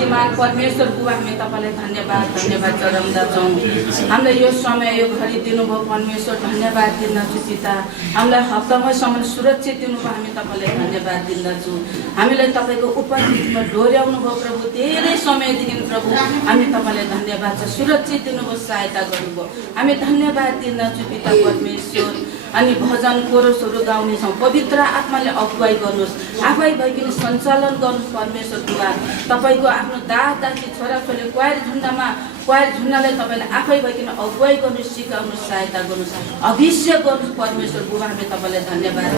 शक्तिमान परमेश्वर बुबा हामी तपाईँलाई धन्यवाद चढाउँदछौँ। हामीलाई यो समय यो घडी दिनुभयो परमेश्वर, धन्यवाद दिन्दछु पिता। हामीलाई हप्तामयसम्म सुरक्षित दिनुभयो, हामी तपाईँलाई धन्यवाद दिन्दछु। हामीलाई तपाईँको उपस्थितिमा डोर्याउनु भयो प्रभु, धेरै समयदेखि प्रभु हामी तपाईँलाई धन्यवाद छ, सुरक्षित दिनुभयो, सहायता गर्नुभयो, हामी धन्यवाद दिन्दछु पिता परमेश्वर। अनि भजन कोरसहरू गाउनेछौँ, पवित्र आत्माले अगुवाई गर्नुहोस्, आफै भइकन सञ्चालन गर्नुहोस् परमेश्वर बुबा। तपाईँको आफ्नो दासी छोराछोरीले क्वायर झुन्डालाई तपाईँले आफै भइकन अगुवाई गर्नुहोस्, सिकाउनुहोस्, सहायता गर्नुहोस्, अभिषेक गर्नुहोस् परमेश्वर बुबा। हामी तपाईँलाई धन्यवाद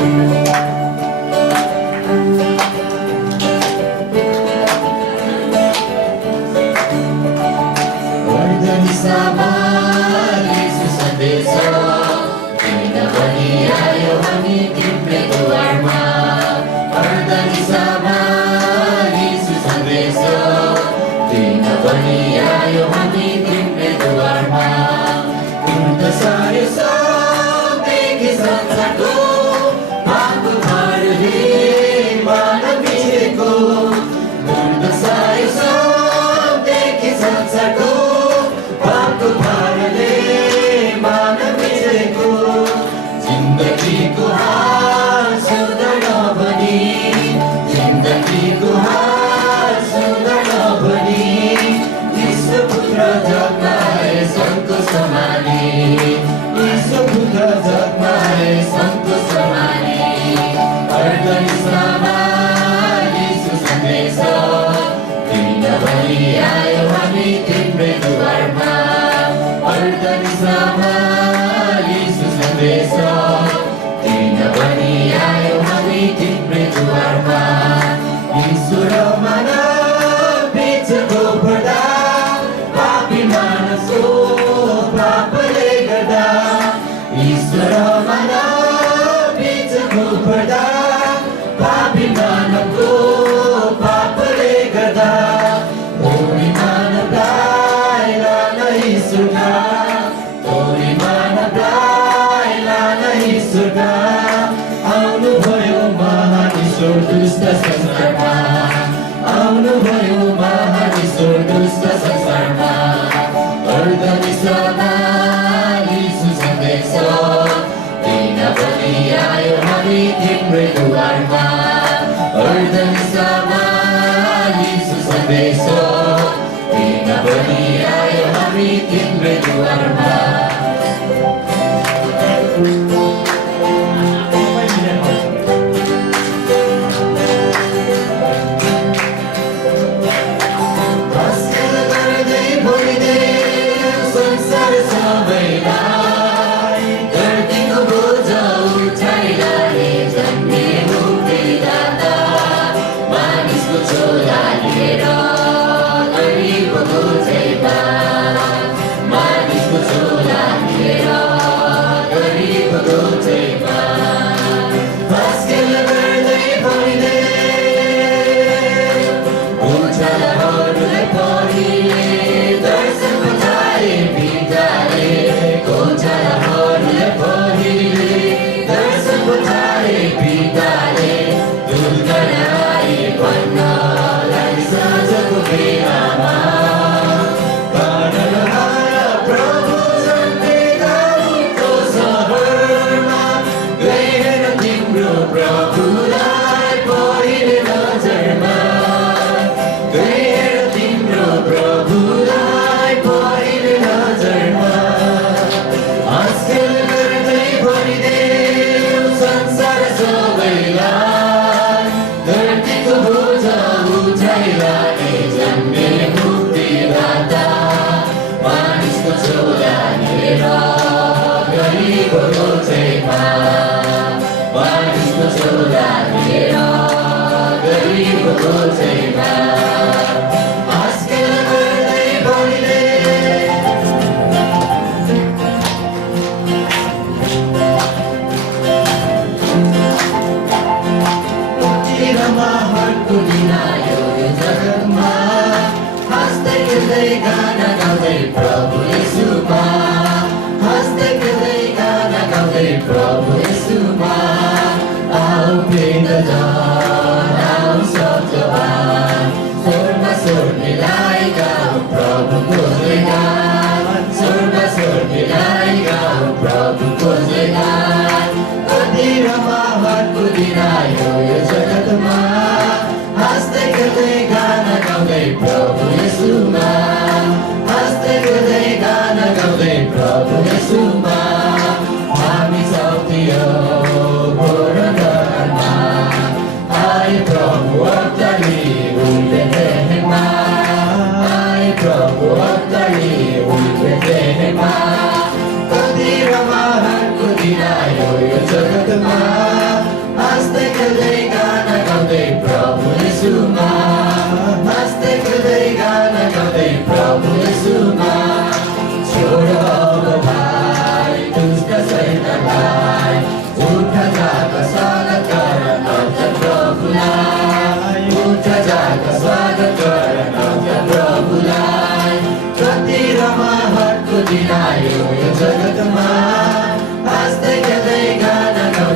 Now, so to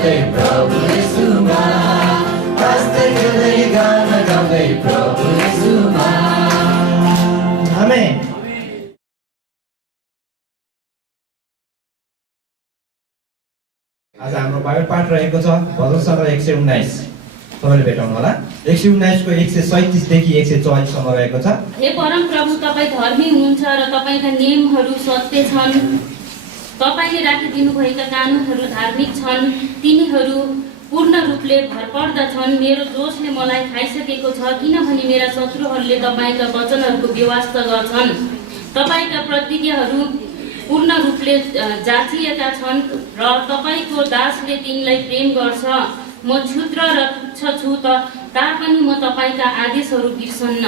गाउँदै प्रभु येशूमा हाँस्दै खेल्दै गाना गाउँदै प्रभु येशूमा आमेन। आज हाम्रो बाइबल पाठ रहेको छ भजन सङ्ग्रह 119। तपाईँले भेटाउनु होला 119 को 137 देखि 144 सम्म रहेको छ। हे परम प्रभु, तपाईँ धर्मी हुनुहुन्छ र तपाईँका नियमहरू सत्य छन्। तपाईँले राखिदिनु भएका कानुनहरू धार्मिक छन्, तिनीहरू पूर्ण रूपले भरपर्दा छन्। मेरो जोशले मलाई खाइसकेको छ, किनभने मेरा शत्रुहरूले तपाईँका वचनहरूको व्यवस्था गर्छन्। तपाईँका प्रतिज्ञाहरू पूर्ण रूपले जाँचिएका छन् र तपाईँको दासले तिनलाई प्रेम गर्छ। म क्षुद्र र तुच्छ छु तापनि म तपाईँका आदेशहरू बिर्सन्न।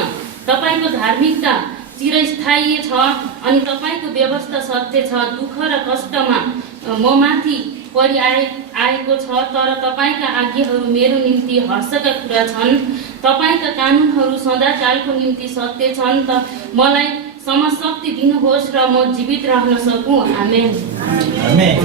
तपाईँको धार्मिकता चिरस्थायी छ अनि तपाईँको व्यवस्था सत्य छ। दुःख र कष्टमा म माथि आएको छ, तर तपाईँका आज्ञाहरू मेरो निम्ति हर्षका कुरा छन्। तपाईँका कानुनहरू सदाकालको निम्ति सत्य छन्। त मलाई समशक्ति दिनुहोस् र म जीवित रहन सकूँ। आमेन। आमेन।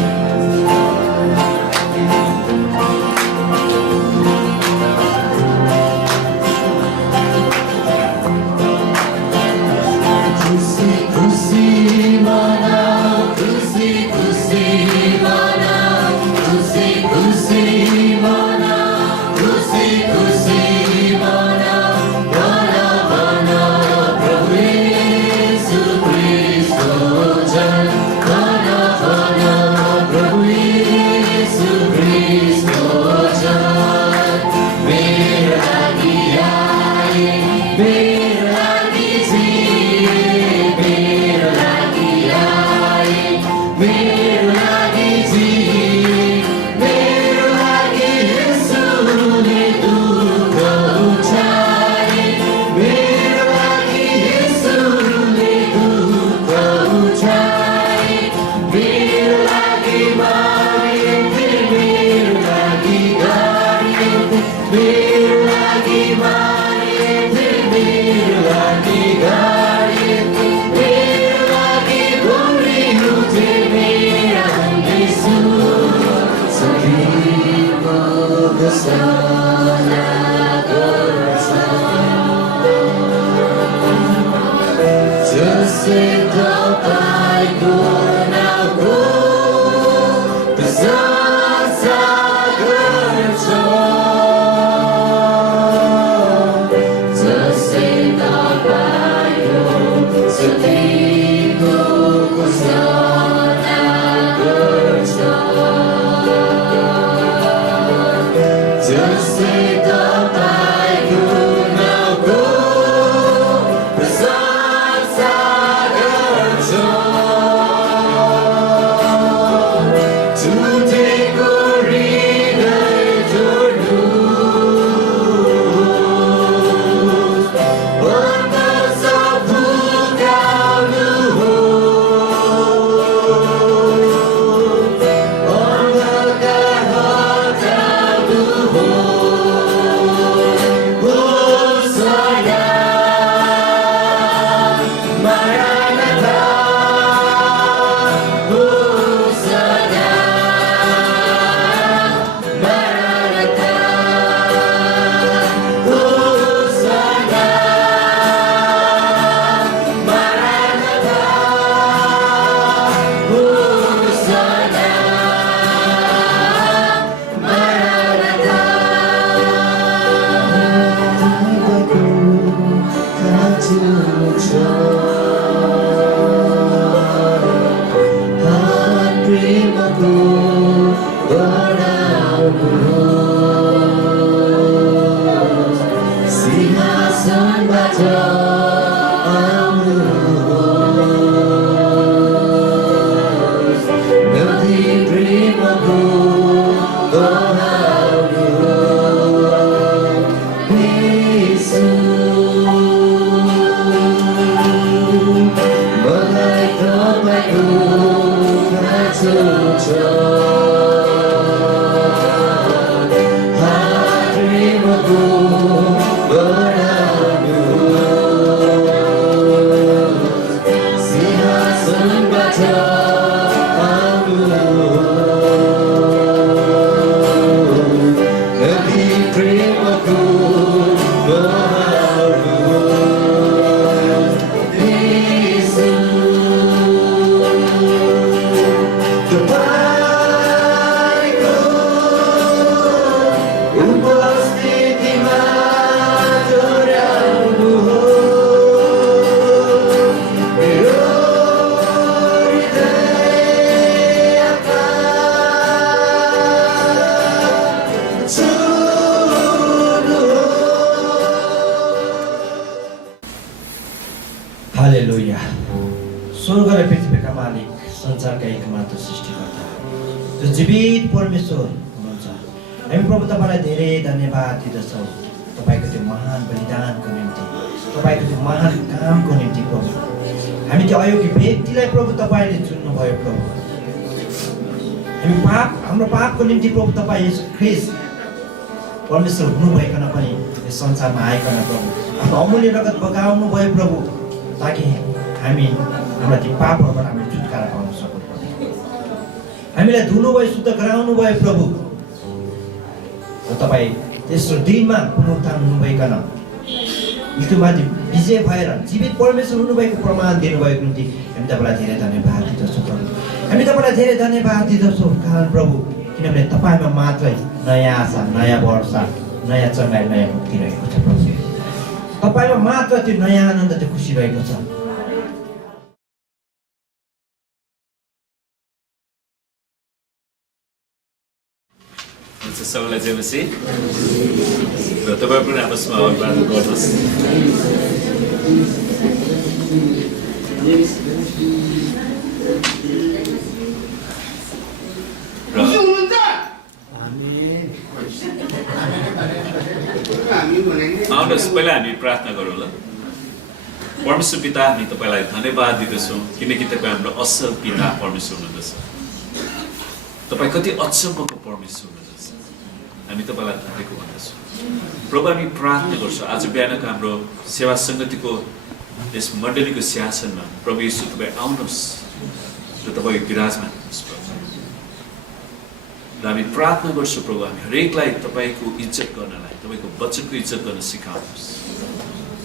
Oh सर्वशक्त सृष्टिकर्ता जो जीवित परमेश्वर हुनुहुन्छ। हामी प्रभु तपाईँलाई धेरै धन्यवाद दिँदछौँ तपाईँको त्यो महान बलिदानको निम्ति, तपाईँको त्यो महान कामको निम्ति प्रभु। हामी त्यो अयोग्य व्यक्तिलाई प्रभु तपाईँले चुन्नुभयो प्रभु। हाम्रो पापको निम्ति प्रभु तपाईँ येशू ख्रीष्ट परमेश्वर हुनुभइकन पनि यस संसारमा आइकन प्रभु आफ्नो अमूल्य रगत बगाउनु भयो प्रभु, ताकि हामी हाम्रा ती पापहरूबाट हामी छुटकारा पाउन सकौँ। हामीलाई धुनुभयो, शुद्ध गराउनु भयो प्रभु। र तपाईँ तेस्रो दिनमा पुनरुत्थान हुनुभइकन मृत्युमाथि विजय भएर जीवित परमेश्वर हुनुभएको प्रमाण दिनुभएको निम्ति हामी तपाईँलाई धेरै धन्यवाद दिँदछौँ प्रभु। हामी तपाईँलाई धेरै धन्यवाद दिँदछौँ कारण प्रभु, किनभने तपाईँमा मात्रै नयाँ आशा, नयाँ वर्षा, नयाँ चङ्गाई, नयाँ मुक्ति रहेको छ प्रभु। तपाईँमा मात्र त्यो नयाँ आनन्द, त्यो खुसी रहेको छ। सबैलाई जेमसी र तपाईँ पनि आपसमा अभिवादन गर्नुहोस्। आउनुहोस् पहिला हामी प्रार्थना गरौँ ल। परमेश्वर पिता, हामी तपाईँलाई धन्यवाद दिँदछौँ किनकि तपाईँ हाम्रो असल पिता परमेश्वर हुनुहुन्छ। तपाईँ कति अचम्मको परमेश्वर हुनुहुन्छ। हामी तपाईँलाई धन्यवाद भन्दछौँ प्रभु। हामी प्रार्थना गर्छौँ आज बिहानको हाम्रो सेवा सङ्गतिको यस मण्डलीको सिंहासनमा प्रभु येशू तपाईँ आउनुहोस् र तपाईँ विराजमान हुनुहोस् प्रभु। र हामी प्रार्थना गर्छौँ प्रभु, हामी हरेकलाई तपाईँको इज्जत गर्नलाई, तपाईँको वचनको इज्जत गर्न सिकाउनुहोस्।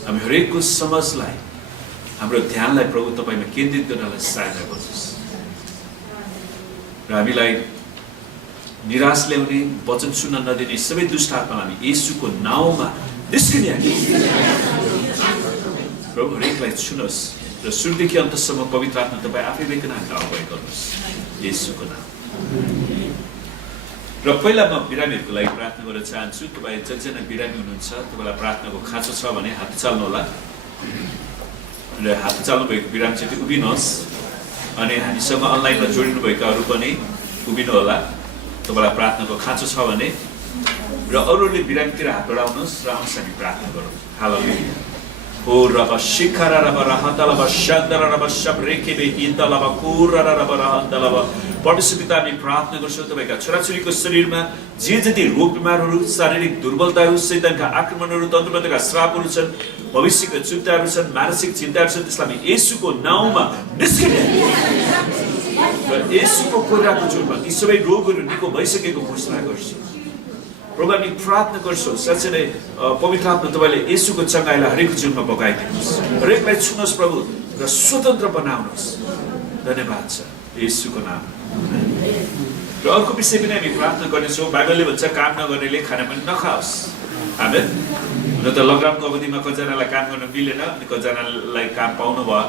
हामी हरेकको समझलाई, हाम्रो ध्यानलाई प्रभु तपाईँमा केन्द्रित गर्नलाई सहायता गर्नुहोस्। र हामीलाई निराश ल्याउने, वचन सुन्न नदिने सबै दुष्ट आत्मालाई हामी येशूको नाउँमा निस्किने प्रभु हरेकलाई छुनुहोस् र सुरुदेखि अन्तसम्म पवित्र आत्मा तपाईँ आफै लेखन हामीलाई अगुवाई गर्नुहोस् येशूको नाम। र पहिला म बिरामीहरूको लागि प्रार्थना गर्न चाहन्छु। तपाईँ जतिजना बिरामी हुनुहुन्छ तपाईँलाई प्रार्थनाको खाँचो छ भने हात चाल्नु होला र हात चाल्नुभएको बिरामी चाहिँ उभिनुहोस्। अनि हामीसँग अनलाइनमा जोडिनु भएकाहरू पनि उभिनु होला। तपाईँलाई प्रार्थनाको खाँचो छ भने र अरूले बिरामीतिर हात बढाउनुहोस् र आउनुहोस् हामी प्रार्थना गरौँ। हालेलुया। हो रब शिखरा रब रहतलब शन्दर रब शब्रेकेबे हिन्दलब कुर रब रहतलब। परमेश्वर पिता, हामी प्रार्थना गर्छौँ तपाईँका छोराछोरीको शरीरमा जे जति रोग बिमारहरू, शारीरिक दुर्बलताहरू, शैतानका आक्रमणहरू, तन्त्रका श्रापहरू छन्, भविष्यका चिन्ताहरू छन्, मानसिक चिन्ताहरू छन्, त्यसलाई हामी येशूको नाउँमा निस्किने र येशूको कोराको जुनमा ती सबै रोगहरू निको भइसकेको घोषणा गर्छु प्रभु। हामी प्रार्थना गर्छौँ साँच्चै नै पवित्र आत्मा तपाईँले येशूको चङ्गाइलाई हरेक जीवनमा बगाइदिनुहोस्, हरेकलाई छुनुहोस् प्रभु र स्वतन्त्र बनाउनुहोस्। धन्यवाद छ येशूको नाम। र अर्को विषय पनि हामी प्रार्थना गर्नेछौँ। बाइबलले भन्छ काम नगर्नेले खाना पनि नखाओस्। आमेन। हुन त लकडाउनको अवधिमा कतिजनालाई काम गर्न मिलेन, अनि कतिजनालाई काम पाउनु भयो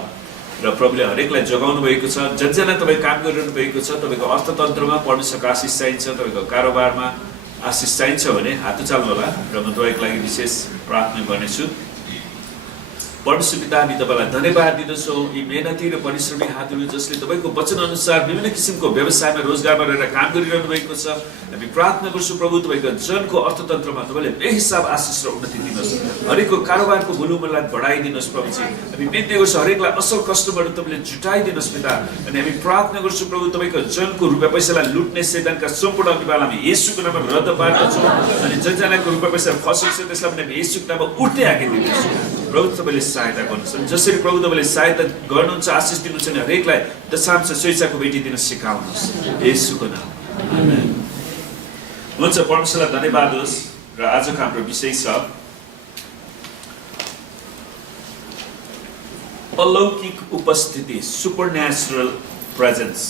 र प्रभुले हरेकलाई जोगाउनु भएको छ। जतिजना तपाईँ काम गरिरहनु भएको छ, तपाईँको अर्थतन्त्रमा परमेश्वरको आशिष चाहिन्छ, तपाईँको कारोबारमा आशिष चाहिन्छ भने हात चाल्नु होला र म तपाईँको लागि विशेष प्रार्थना गर्नेछु। परमेश्वर पिता, हामी तपाईँलाई धन्यवाद दिँदछौँ यी मेहनती र परिश्रमी हातहरू जसले तपाईँको वचन अनुसार विभिन्न किसिमको व्यवसायमा, रोजगारमा रहेर काम गरिरहनु भएको छ। हामी प्रार्थना गर्छौँ प्रभु, तपाईँको जनको अर्थतन्त्रमा तपाईँले बेहिसाब आशिष र उन्नति दिनुहोस्, हरेकको कारोबारको भुलुमलाई बढाइदिनुहोस् प्रभुजी। हामी बिन्ती गर्छौँ हरेकलाई असल कस्टमरहरू तपाईँले जुटाइदिनुहोस् पिता। अनि हामी प्रार्थना गर्छौँ प्रभु, तपाईँको जनको रुपियाँ पैसालाई लुट्ने शैतानका सम्पूर्ण अभिवाल हामी येशूको नाममा रद्द पार्दछौँ। अनि जतिजनाको रुपियाँ पैसा फसेको छ त्यसलाई पनि हामी येशूको नाममा उल्टै हाकिदिन्छौँ प्रभु। तपाईँले सहायता गर्नुहोस्, जसरी प्रभु तपाईँले सहायता गर्नुहुन्छ, आशिष दिनुहुन्छ भने हरेकलाई दशांश स्वेच्छाको भेटी दिन सिकाउनुहोस् येशूको नाम। हुन्छ, परमेश्वरलाई धन्यवाद होस्। र आजको हाम्रो विषय छ अलौकिक उपस्थिति, सुपरन्याचुरल प्रेजेन्स।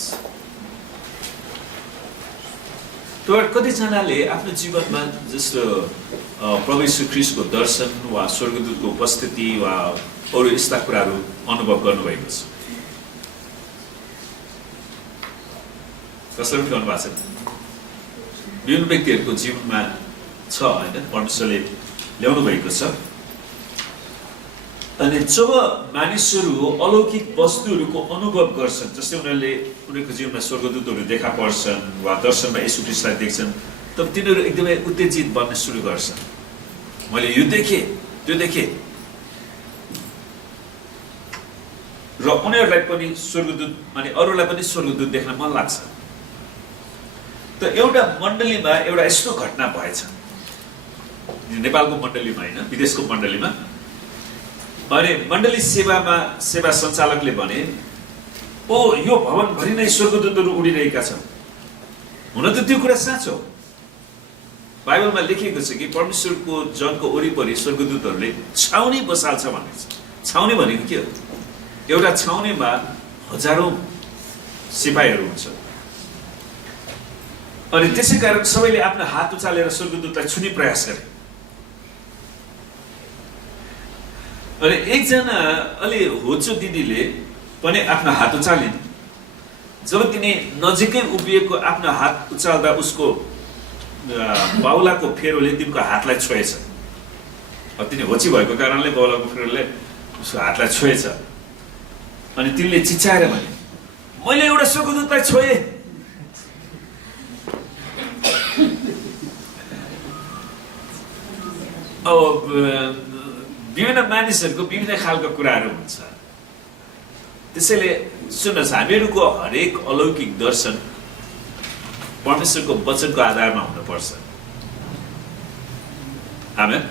तपाईँ कतिजनाले आफ्नो जीवनमा जस्तो प्रभु यीशु ख्रीष्टको दर्शन वा स्वर्गदूतको उपस्थिति वा अरू यस्ता कुराहरू अनुभव गर्नुभएको छ? कसैले पनि गर्नुभएको छ? विभिन्न व्यक्तिहरूको जीवनमा छ होइन, परमेश्वरले ल्याउनु भएको छ। अनि जब मानिसहरू अलौकिक वस्तुहरूको अनुभव गर्छन्, जस्तै उनीहरूले उनीहरूको जीवनमा स्वर्गदूतहरू देखा पर्छन् वा दर्शनमा येशू ख्रीष्टलाई देख्छन्, तब तिनीहरू एकदमै उत्तेजित बन्न सुरु गर्छन्। मैले यो देखेँ, त्यो देखेँ, र उनीहरूलाई पनि स्वर्गदूत अनि अरूलाई पनि स्वर्गदूत देख्न मन लाग्छ। त एउटा मण्डलीमा एउटा यस्तो घटना भएछ, नेपालको मण्डलीमा होइन, विदेशको मण्डलीमा। अनि मण्डली सेवा सञ्चालकले भने, ओ यो भवनभरि नै स्वर्गदूतहरू उडिरहेका छन्। हुन त त्यो कुरा साँचो हो। बाइबलमा लेखिएको छ कि परमेश्वरको जनको वरिपरि स्वर्गदूतहरूले छाउनी बसाल्छ भनेको छ। छाउनी भनेको के हो? एउटा छाउनीमा हजारौं सिपाहीहरू हुन्छ। अनि त्यसै कारण सबैले आफ्नो हात उचालेर स्वर्गदूतलाई छुने प्रयास गरे। अनि एकजना अलि होचो दिदीले पनि आफ्नो हात उचालिन्। जब तिनी नजिकै उभिएको आफ्नो हात उचाल्दा उसको बाहुलाको फेरोले तिनको हातलाई छोएछ। तिनी होची भएको कारणले बाहुलाको फेरोले उसको हातलाई छोएछ। अनि तिनले चिच्चाएर भने, मैले एउटा स्वर्गदूतलाई छोएँ। विभिन्न मानिसहरूको विभिन्न खालको कुराहरू हुन्छ। त्यसैले सुन्नुहोस्, हामीहरूको हरेक अलौकिक दर्शन परमेश्वरको वचनको आधारमा हुनुपर्छ। आमेन।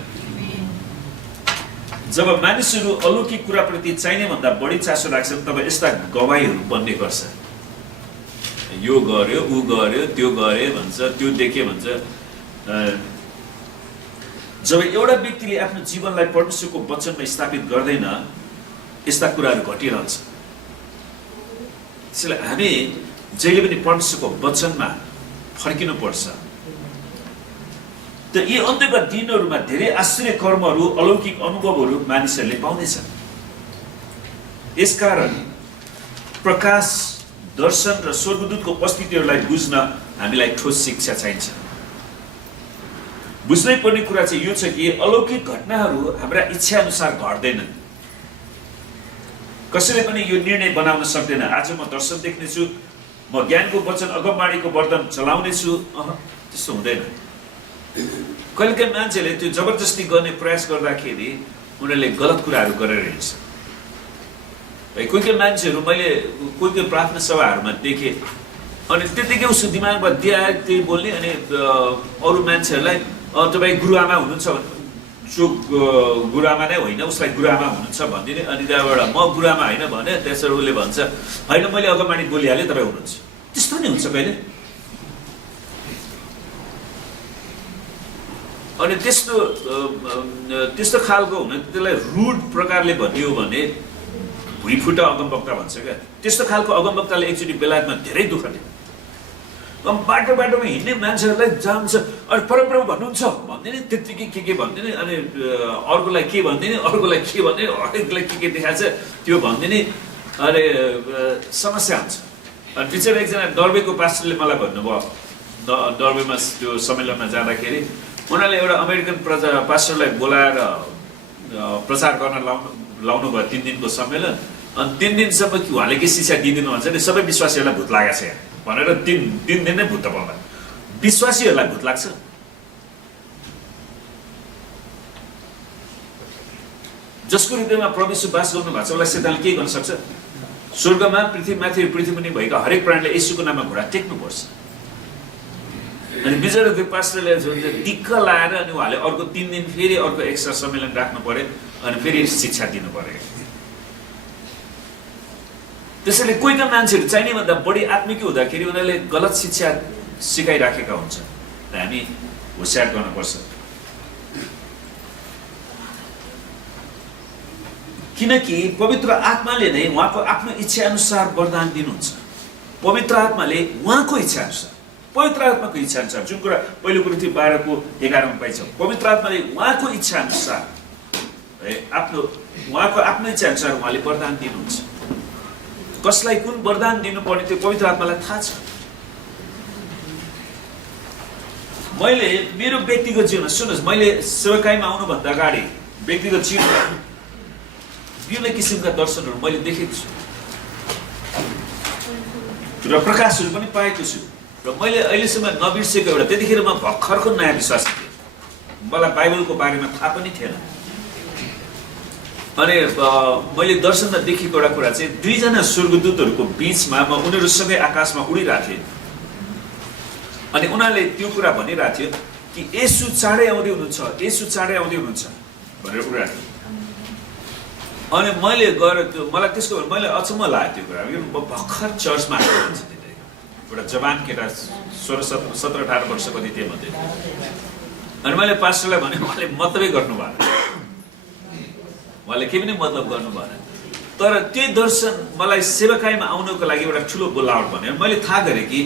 जब मानिसहरू अलौकिक कुराप्रति चाहिने भन्दा बढी चासो राख्छन्, तब यस्ता गवाईहरू बन्ने गर्छ। यो गर्यो, ऊ गर्यो, त्यो गरे भन्छ, त्यो देखे भन्छ। जब एउटा व्यक्तिले आफ्नो जीवनलाई परमेश्वरको वचनमा स्थापित गर्दैन, यस्ता कुराहरू घटिरहन्छ। त्यसैले हामी जहिले पनि परमेश्वरको वचनमा फर्किनुपर्छ। त यी अन्त्यका दिनहरूमा धेरै आश्चर्य कर्महरू, अलौकिक अनुभवहरू मानिसहरूले पाउनेछन्। यसकारण प्रकाश, दर्शन र स्वर्गदूतको उपस्थितिहरूलाई बुझ्न हामीलाई ठोस शिक्षा चाहिन्छ। बुझ्नै पर्ने कुरा चाहिँ यो छ कि अलौकिक घटनाहरू हाम्रा इच्छा अनुसार घट्दैनन्। कसैले पनि यो निर्णय बनाउन सक्दैन, आज म दर्शन देख्नेछु, म ज्ञानको वचन अगमबाणीको वरदान चलाउनेछु। त्यस्तो हुँदैन। कहिलेकाहीँ मान्छेले त्यो जबरजस्ती गर्ने प्रयास गर्दाखेरि उनीहरूले गलत कुराहरू गरेर हिँड्छ। कोही कोही मान्छेहरू मैले कोही कोही प्रार्थना सभाहरूमा देखेँ, अनि त्यतिकै उसको दिमागमा दिए त्यही बोल्ने। अनि अरू मान्छेहरूलाई तपाईँ गुरुआमा हुनुहुन्छ भने, जो गुरुआमा नै होइन उसलाई गुरुआमा हुनुहुन्छ भनिदिने। अनि त्यहाँबाट म गुरुआमा होइन भने त्यसरी उसले भन्छ, होइन मैले अगमबाणी बोलिहालेँ, तपाईँ हुनुहुन्छ। त्यस्तो नि हुन्छ कहिले। अनि त्यस्तो खालको हुन, त्यसलाई रुड प्रकारले भनियो भने भुइँफुटा अगमवक्ता भन्छ क्या। त्यस्तो खालको अगमवक्ताले एकचोटि बेलायतमा धेरै दुःख दियो। बाटोमा हिँड्ने मान्छेहरूलाई जान्छ, अनि परमप्रभु भन्नुहुन्छ भन्दिने, त्यत्तिकै के भन्दिने, अनि अर्कोलाई के भन्दिने, अर्कोलाई के भन्दिने, अर्कोलाई के देखाएको छ त्यो भन्दिने। अरे समस्या हुन्छ। अनि बिचरा एकजना डर्बेको पास्टरले मलाई भन्नुभयो, डर्बेमा त्यो सम्मेलनमा जाँदाखेरि उनीहरूले एउटा अमेरिकन पास्टरलाई बोलाएर प्रचार गर्न लाउनु भयो 3 दिनको सम्मेलन। अनि 3 दिनसम्म उहाँले के शिक्षा दिइदिनु भन्छ नि, सबै विश्वासीहरूलाई भूत लागेको छ भनेर 3 दिन नै भूत पाउँदा विश्वासीहरूलाई भूत लाग्छ। जसको हृदयमा परमेश्वर बास गर्नु भएको छ उसलाई शैतानले के गर्न सक्छ? स्वर्गमा, पृथ्वीमाथि, पृथ्वीमुनि भएका हरेक प्राणीले येशूको नाममा घुँडा टेक्नुपर्छ। अनि बिचरा त्यो पास्टरले दिक्क लाएर अनि उहाँले अर्को 3 दिन फेरि अर्को एक्स्ट्रा सम्मेलन राख्नु पर्यो, अनि फेरि शिक्षा दिनु पर्यो। त्यसैले कोहीका मान्छेहरू चाहिने भन्दा बढी आत्मिक हुँदाखेरि उनीहरूले गलत शिक्षा सिकाइराखेका हुन्छन्। हामी होसियार गर्नुपर्छ। किनकि पवित्र आत्माले नै उहाँको आफ्नो इच्छा अनुसार वरदान दिनुहुन्छ। पवित्र आत्माले उहाँको इच्छा अनुसार, पवित्र आत्माको इच्छा अनुसार, जुन कुरा पहिलो कोरिन्थी 12:11 मा पाइन्छ, पवित्र आत्माले उहाँको इच्छा अनुसार, उहाँको आफ्नो इच्छा अनुसार उहाँले वरदान दिनुहुन्छ। कसलाई कुन वरदान दिनुपर्ने त्यो पवित्र आत्मालाई थाहा छ। मैले मेरो व्यक्तिगत जीवनमा, सुन्नुहोस्, मैले सेवाकाईमा आउनुभन्दा अगाडि व्यक्तिगत जीवनमा विभिन्न किसिमका दर्शनहरू मैले देखेको छु र प्रकाशहरू पनि पाएको छु र मैले अहिलेसम्म नबिर्सेको एउटा त्यतिखेर म भर्खरको नयाँ विश्वासी थिएँ, मलाई बाइबलको बारेमा थाहा पनि थिएन। अनि मैले दर्शनमा देखेको एउटा कुरा चाहिँ दुईजना स्वर्गदूतहरूको बिचमा म उनीहरूसँगै आकाशमा उडिरहेको थिएँ अनि उनीहरूले त्यो कुरा भनिरहेको थियो कि येशू चाँडै आउँदै हुनुहुन्छ, येशू चाँडै आउँदै हुनुहुन्छ भनेर उडिरहेको थियो। अनि मैले गएर त्यो मलाई त्यसको मैले अचम्म लाग्यो त्यो कुरा, किनभने म भर्खर चर्चमा आएको मान्छे थिएँ, एउटा जवान केटा 17-18 वर्षको थिएँ म त्यो। अनि मैले पास्टरलाई भने उहाँले मतलबै गर्नु भएन, उहाँले केही पनि मतलब गर्नु भएन। तर त्यही दर्शन मलाई सेवाकाईमा आउनको लागि एउटा ठुलो बोलावट भन्यो। मैले थाहा गरेँ कि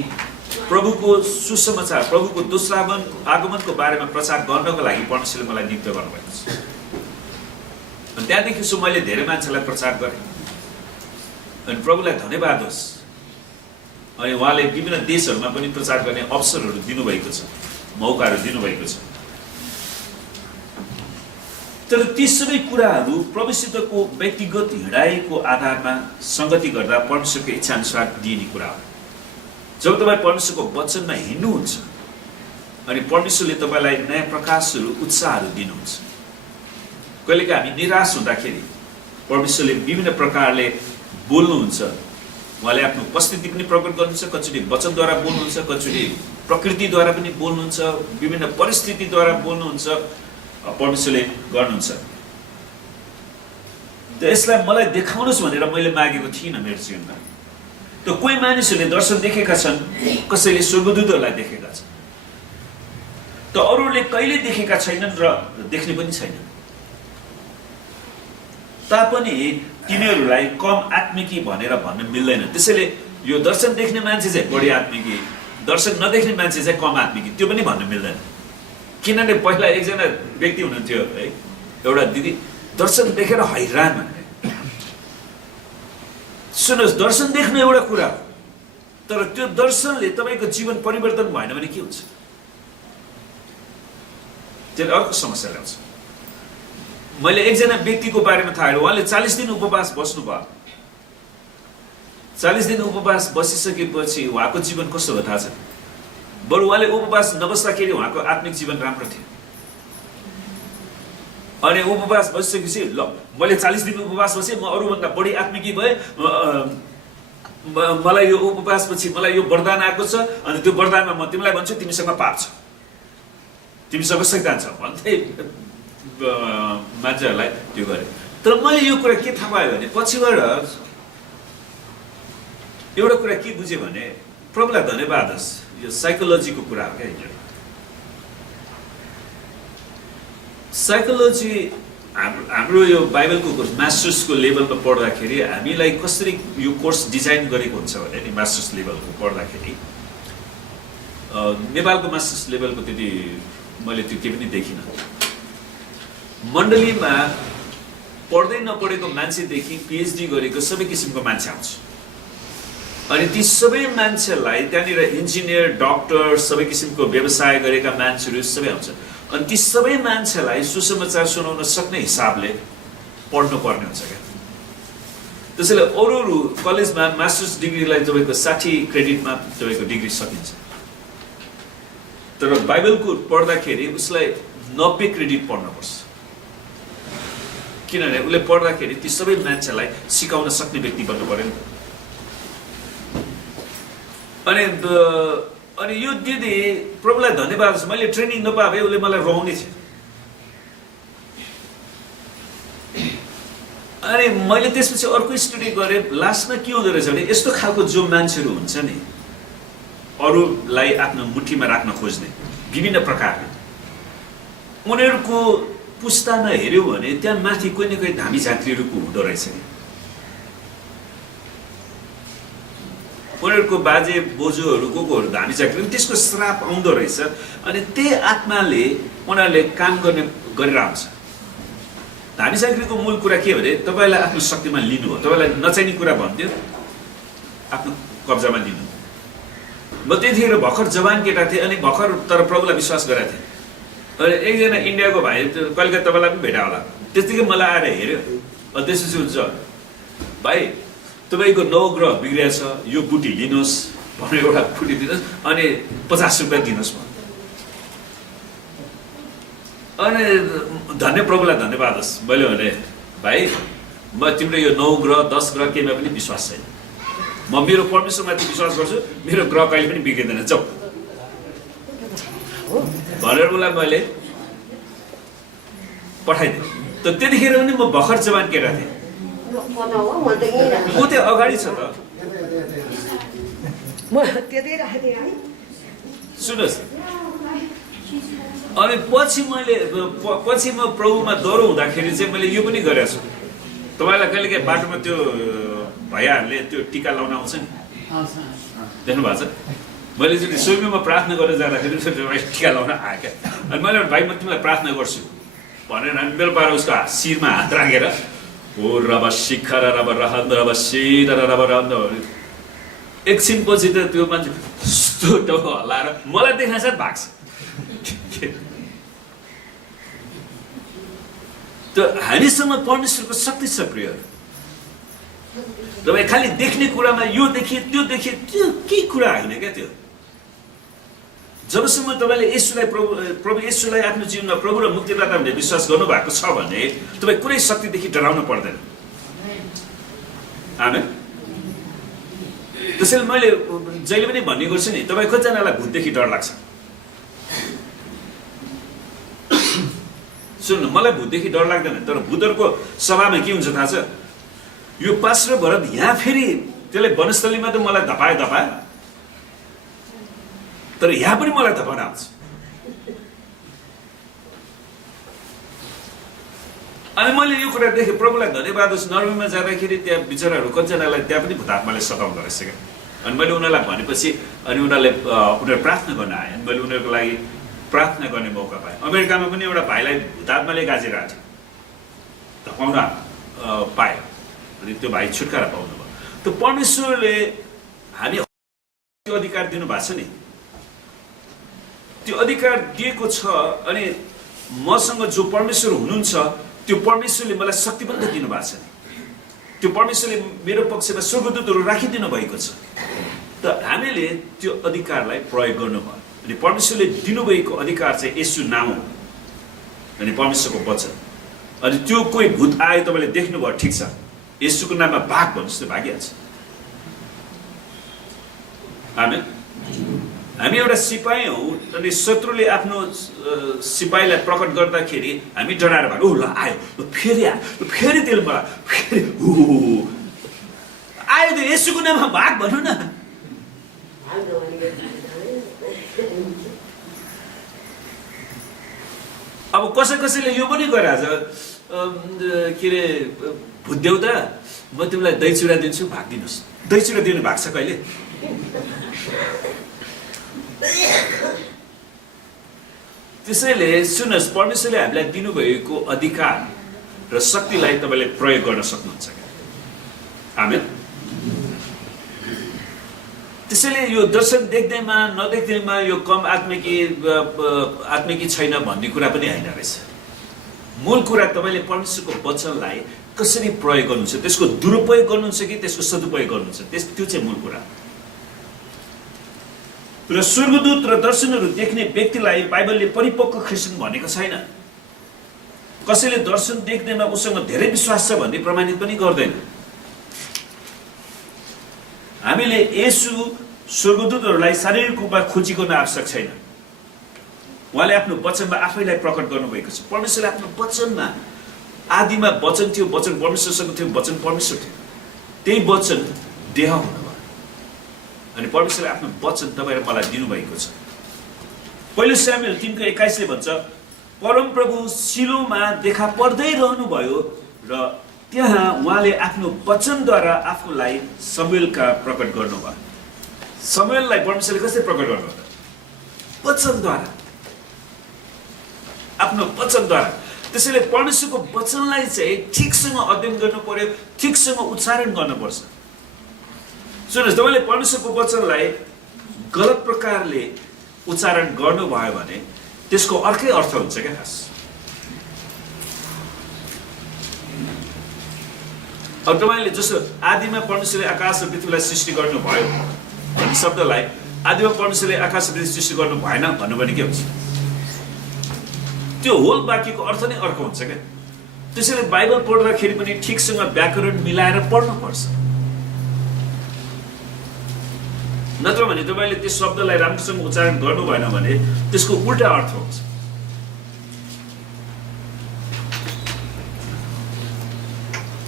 प्रभुको सुसमाचार, प्रभुको दोस्रो आगमनको बारेमा प्रचार गर्नको लागि परमेश्वरले मलाई नियुक्त गर्नुभएको छ। अनि त्यहाँदेखि मैले धेरै मान्छेलाई प्रचार गरेँ अनि प्रभुलाई धन्यवाद होस्। अनि उहाँले विभिन्न देशहरूमा पनि प्रचार गर्ने अवसरहरू दिनुभएको छ, मौकाहरू दिनुभएको छ। तर ती सबै कुराहरू प्रभुसितको व्यक्तिगत हिँडाइको आधारमा सङ्गति गर्दा परमेश्वरको इच्छाअनुसार दिइने कुरा हो। जब तपाईँ परमेश्वरको वचनमा हिँड्नुहुन्छ अनि परमेश्वरले तपाईँलाई नयाँ प्रकाशहरू, उत्साहहरू दिनुहुन्छ। कहिलेकाहीँ हामी निराश हुँदाखेरि परमेश्वरले विभिन्न प्रकारले बोल्नुहुन्छ। उहाँले आफ्नो उपस्थिति पनि प्रकट गर्नुहुन्छ, कतिचोटि वचनद्वारा बोल्नुहुन्छ, कतिचोटि प्रकृतिद्वारा पनि बोल्नुहुन्छ, विभिन्न परिस्थितिद्वारा बोल्नुहुन्छ, परमेश्वरले गर्नुहुन्छ। त यसलाई मलाई देखाउनुहोस् भनेर मैले मागेको थिइनँ मेरो जीवनमा। त कोही मानिसहरूले दर्शन देखेका छन्, कसैले स्वर्गदूतहरूलाई देखेका छन्, त अरूले कहिले देखेका छैनन् र देख्ने पनि छैनन्। तापनि तिनीहरूलाई कम आत्मिकी भनेर भन्न मिल्दैन। त्यसैले यो दर्शन देख्ने मान्छे चाहिँ बढी आत्मिकी, दर्शन नदेख्ने मान्छे चाहिँ कम आत्मिकी, त्यो पनि भन्न मिल्दैन। किनभने पहिला एकजना व्यक्ति हुनुहुन्थ्यो है, एउटा दिदी दर्शन देखेर हैरान भने। सुन्नुहोस्, दर्शन देख्नु एउटा कुरा हो, तर त्यो दर्शनले तपाईँको जीवन परिवर्तन भएन भने के हुन्छ? त्यसले अर्को समस्या ल्याउँछ। मैले एकजना व्यक्तिको बारेमा थाहा, उहाँले 40 दिन उपवास बस्नुभयो। 40 दिन उपवास बसिसकेपछि उहाँको जीवन कस्तो भयो थाहा छ? बरु उहाँले उपवास नबस्दाखेरि उहाँको आत्मिक जीवन राम्रो थियो। अनि उपवास बसिसकेपछि ल मैले 40 दिन उपवास बसेँ, म अरूभन्दा बढी आत्मिकी भएँ, मलाई यो उपवासपछि मलाई यो वरदान आएको छ, अनि त्यो वरदानमा म तिमीलाई भन्छु तिमीसँग पाप छ, तिमीसँग शैतान छ भन्दै मान्छेहरूलाई त्यो गरे। तर मैले यो कुरा के थाहा पाएँ भने पछिबाट एउटा कुरा के बुझेँ भने प्रभुलाई धन्यवाद होस्, यो साइकोलोजीको कुरा हो क्या। साइकोलोजी हाम्रो यो बाइबलको कोर्स मास्टर्सको लेभलमा पढ्दाखेरि हामीलाई कसरी यो कोर्स डिजाइन गरेको हुन्छ भने नि, मास्टर्स लेभलको पढ्दाखेरि नेपालको मास्टर्स लेभलको त्यति मैले त्यो केही पनि देखिनँ। मण्डलीमा पढ्दै नपढेको मान्छेदेखि पिएचडी गरेको सबै किसिमको मान्छे आउँछ। अनि ती सबै मान्छेलाई त्यहाँनिर इन्जिनियर, डक्टर, सबै किसिमको व्यवसाय गरेका मान्छेहरू सबै आउँछ। अनि ती सबै मान्छेलाई सुसमाचार सुनाउन सक्ने हिसाबले पढ्नु पर्ने हुन्छ क्या। त्यसैले अरू कलेजमा मास्टर्स डिग्रीलाई तपाईँको 60 क्रेडिटमा तपाईँको डिग्री सकिन्छ। तर बाइबलको पढ्दाखेरि उसलाई 90 क्रेडिट पढ्नुपर्छ, किनभने उसले पढ्दाखेरि ती सबै मान्छेलाई सिकाउन सक्ने व्यक्ति बन्नु पर्यो नि। अनि यो दिदी प्रभुलाई धन्यवाद छ, मैले ट्रेनिङ नपाए उसले मलाई रुवाउने थियो। अनि मैले त्यसपछि अर्को स्टडी गरेँ। लास्टमा के हुँदो रहेछ भने यस्तो खालको जो मान्छेहरू हुन्छ नि, अरूलाई आफ्नो मुठीमा राख्न खोज्ने विभिन्न प्रकारले, उनीहरूको पुस्तामा हेऱ्यो भने त्यहाँ माथि कोही न कोही धामी झाँक्रीहरूको हुँदो रहेछ नि। उनीहरूको बाजे बोजूहरू कोहरू धामी झाँक्री, त्यसको श्राप आउँदो रहेछ। अनि त्यही आत्माले उनीहरूले काम गरेर आउँछ। धामी झाँक्रीको मूल कुरा के भने तपाईँलाई आफ्नो शक्तिमा लिनु हो, तपाईँलाई नचाहिने कुरा भन्थ्यो आफ्नो कब्जामा लिनु। म त्यतिखेर भर्खर जवान केटा थिएँ, अनि भर्खर तर प्रभुलाई विश्वास गरेको थिएँ। अनि एकजना इन्डियाको भाइ कहिले तपाईँलाई पनि भेटा होला, त्यतिकै मलाई आएर हेऱ्यो अनि त्यसपछि हुन्छ भाइ तपाईँको 9 ग्रह बिग्रिएछ, यो बुटी लिनुहोस् भनेर एउटा बुटी दिनुहोस् अनि 50 रुपियाँ दिनुहोस् भन्नु। अनि धन्य प्रभुलाई धन्यवाद होस्। मैले भने भाइ म तिम्रो यो 9 ग्रह 10 ग्रह केहीमा पनि विश्वास छैन, म मेरो परमेश्वरमाथि विश्वास गर्छु, मेरो ग्रह कहिले पनि बिग्रिँदैन, जाऊ भनेर उसलाई मैले पठाइदिएँ। त त्यतिखेर पनि म भर्खर जवान केटा थिएँ, ऊ त्यो अगाडि छ त। सुन्नुहोस्, अनि पछि म प्रभुमा दह्रो हुँदाखेरि चाहिँ मैले यो पनि गरेको छु। तपाईँलाई कहिलेकाहीँ बाटोमा त्यो भैयाहरूले त्यो टिका लाउन आउँछ नि, देख्नु भएको छ? मैले चाहिँ स्विमिङमा प्रार्थना गरेर जाँदाखेरि टिका लाउन आएँ क्या। अनि मैले भाइ म तिमीलाई प्रार्थना गर्छु भनेर मेरो पारा उसको शिरमा हात राखेर हो रब शिखर रब रहन्द रब शिर रब रहन्द एकछिनपछि त त्यो मान्छे यस्तो टाउको हल्लाएर मलाई देखाएको साथ भाग्छ। त हामीसँग परमेश्वरको शक्ति छ प्रिय। तपाईँ खालि देख्ने कुरामा यो देखिए त्यो देखिए त्यो केही कुरा होइन क्या। त्यो जबसम्म तपाईँले येशूलाई प्रभु येशूलाई आफ्नो जीवनमा प्रभु र मुक्तिदाता भनेर विश्वास गर्नुभएको छ भने तपाईँ कुनै शक्तिदेखि डराउनु पर्दैन। आमेन। त्यसैले मैले जहिले पनि भन्ने गर्छु नि, तपाईँ कतिजनालाई भूतदेखि डर लाग्छ? सुन्नु, मलाई भूतदेखि डर लाग्दैन, तर भूतहरूको सभामा के हुन्छ थाहा छ? यो पास्टर भरत यहाँ फेरि त्यसले वनस्थलीमा त मलाई धपाए, तर यहाँ पनि मलाई धपाउन आउँछ। अनि मैले यो कुरा देखेँ, प्रभुलाई धन्यवाद होस्। नर्वेमा जाँदाखेरि त्यहाँ बिचराहरू कतिजनालाई त्यहाँ पनि भूत आत्माले सताउँदो रहेछ क्या। अनि मैले उनीहरूलाई भनेपछि अनि उनीहरू प्रार्थना गर्न आए। अनि मैले उनीहरूको लागि प्रार्थना गर्ने मौका पाएँ। अमेरिकामा पनि एउटा भाइलाई भूत आत्माले गाजिरहेको थियो, धपाउन पाएँ, अनि त्यो भाइ छुटकारा पाउनु भयो। त परमेश्वरले हामी त्यो अधिकार दिनुभएको छ नि, त्यो अधिकार दिएको छ। अनि मसँग जो परमेश्वर हुनुहुन्छ त्यो परमेश्वरले मलाई शक्ति पनि त दिनुभएको छ नि। त्यो परमेश्वरले मेरो पक्षमा स्वर्गदूतहरू राखिदिनु भएको छ। त हामीले त्यो अधिकारलाई प्रयोग गर्नुभयो। अनि परमेश्वरले दिनुभएको अधिकार चाहिँ येशू नाम हो, अनि परमेश्वरको वचन। अनि त्यो कोही भूत आयो तपाईँले देख्नुभयो, ठिक छ, येशूको नाममा भाग भन्नुहोस्, त्यो भागिहाल्छ। आमेन। हामी एउटा सिपाही हौ, अनि शत्रुले आफ्नो सिपाहीलाई प्रकट गर्दाखेरि हामी डराएर भाग्यो, ल आयो, फेरि आयो, फेरि त्यसले मलाई फेरि आयो, त्यो येशूको नाममा भाग भन्नु न। अब कसैले यो पनि गरिरहेछ, के अरे भूत देउता म तिमीलाई दही चिउरा दिन्छु, भाग दिनुहोस्। दही चिउरा दिनु भएको छ कहिले? त्यसैले सुन्नुहोस्, परमेश्वरले हामीलाई दिनुभएको अधिकार र शक्तिलाई तपाईँले प्रयोग गर्न सक्नुहुन्छ क्या। आमेन। त्यसैले यो दर्शन देख्दैमा नदेख्दैमा यो कम आत्मिकी छैन भन्ने कुरा पनि होइन रहेछ। मूल कुरा तपाईँले परमेश्वरको वचनलाई कसरी प्रयोग गर्नुहुन्छ, त्यसको दुरुपयोग गर्नुहुन्छ कि त्यसको सदुपयोग गर्नुहुन्छ, त्यो चाहिँ मूल कुरा। र स्वर्गदूत र दर्शनहरू देख्ने व्यक्तिलाई बाइबलले परिपक्व ख्रिस्टियन भनेको छैन। कसैले दर्शन देख्दैमा उसँग धेरै विश्वास छ भन्ने प्रमाणित पनि गर्दैन। हामीले येशू स्वर्गदूतहरूलाई शारीरिक रूपमा खोजी गर्न आवश्यक छैन। उहाँले आफ्नो वचनमा आफैलाई प्रकट गर्नुभएको छ। परमेश्वरले आफ्नो वचनमा, आदिमा वचन थियो, वचन परमेश्वरसँग थियो, वचन परमेश्वर थियो, त्यही वचन देह हुनुभयो। अनि परमेश्वरले आफ्नो वचन तपाईँ र मलाई दिनुभएको छ। पहिलो सामुएल 3:21 भन्छ, परमप्रभु सिलोमा देखा पर्दै रहनुभयो र त्यहाँ उहाँले आफ्नो वचनद्वारा आफूलाई शमूएलका प्रकट गर्नुभयो। शमूएललाई परमेश्वरले कसरी प्रकट गर्नुभयो? वचनद्वारा, आफ्नो वचनद्वारा। त्यसैले परमेश्वरको वचनलाई चाहिँ ठिकसँग अध्ययन गर्नु पर्यो, ठिकसँग उच्चारण गर्नुपर्छ। सुन्नुहोस्, तपाईँले परमेश्वरको वचनलाई गलत प्रकारले उच्चारण गर्नुभयो भने त्यसको अर्कै अर्थ हुन्छ क्या। खास अब तपाईँले जस्तो आदिमा परमेश्वरले आकाश र पृथ्वीलाई सृष्टि गर्नुभयो भन्ने शब्दलाई आदिमा परमेश्वरले आकाश र पृथ्वी सृष्टि गर्नु भएन भन्नु पनि के हुन्छ? त्यो होल वाक्यको अर्थ नै अर्को हुन्छ क्या। त्यसैले बाइबल पढ्दाखेरि पनि ठिकसँग व्याकरण मिलाएर पढ्नुपर्छ, नत्र भने तपाईँले त्यो शब्दलाई राम्रोसँग उच्चारण गर्नु भएन भने त्यसको उल्टा अर्थ हुन्छ।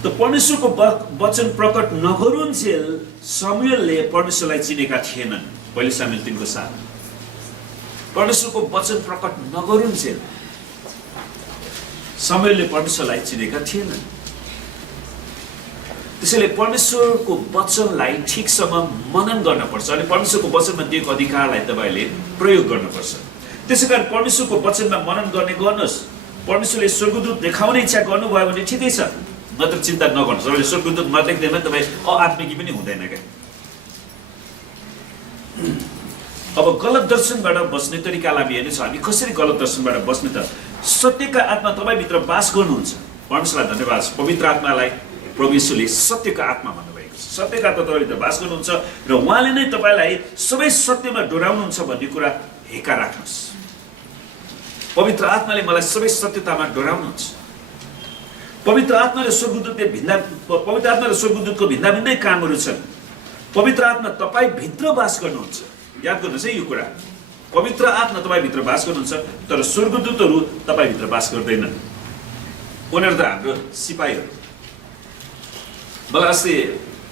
त परमेश्वरको वचन प्रकट नगरुन्जेल शमूएलले परमेश्वरलाई चिनेका थिएनन्। पहिले शमूएल 3:7 परमेश्वरको वचन प्रकट नगरुन्जेल शमूएलले परमेश्वरलाई चिनेका थिएनन्। त्यसैले परमेश्वरको वचनलाई ठिकसँग मनन गर्नुपर्छ अनि परमेश्वरको वचनमा दिएको अधिकारलाई तपाईँले प्रयोग गर्नुपर्छ। त्यसैकारण परमेश्वरको वचनमा मनन गर्नुहोस्। परमेश्वरले स्वर्गदूत देखाउने इच्छा गर्नुभयो भने ठिकै छ, नत्र चिन्ता नगर्नुहोस्। तपाईँले स्वर्गदूत नदेख्दैन तपाईँ आत्मिकी पनि हुँदैन क्या। अब गलत दर्शनबाट बस्ने तरिकालाई हामी हेर्नेछौँ। हामी कसरी गलत दर्शनबाट बस्ने त? सत्यका आत्मा तपाईँभित्र बास गर्नुहुन्छ। परमेश्वरलाई धन्यवाद। पवित्र आत्मालाई प्रभु येशूले सत्यको आत्मा भन्नुभएको छ। सत्यका आत्मा तपाईँभित्र बास गर्नुहुन्छ र उहाँले नै तपाईँलाई सबै सत्यमा डोराउनुहुन्छ भन्ने कुरा हेका राख्नुहोस्। पवित्र आत्माले मलाई सबै सत्यतामा डोराउनुहुन्छ। पवित्र आत्मा र स्वर्गदूतको भिन्दा भिन्दै कामहरू छन्। पवित्र आत्मा तपाईँ भित्र बास गर्नुहुन्छ। याद गर्नुहोस् है यो कुरा। पवित्र आत्मा तपाईँभित्र बास गर्नुहुन्छ तर स्वर्गदूतहरू तपाईँभित्र बास गर्दैनन्। उनीहरू त हाम्रो सिपाहीहरू। मलाई अस्ति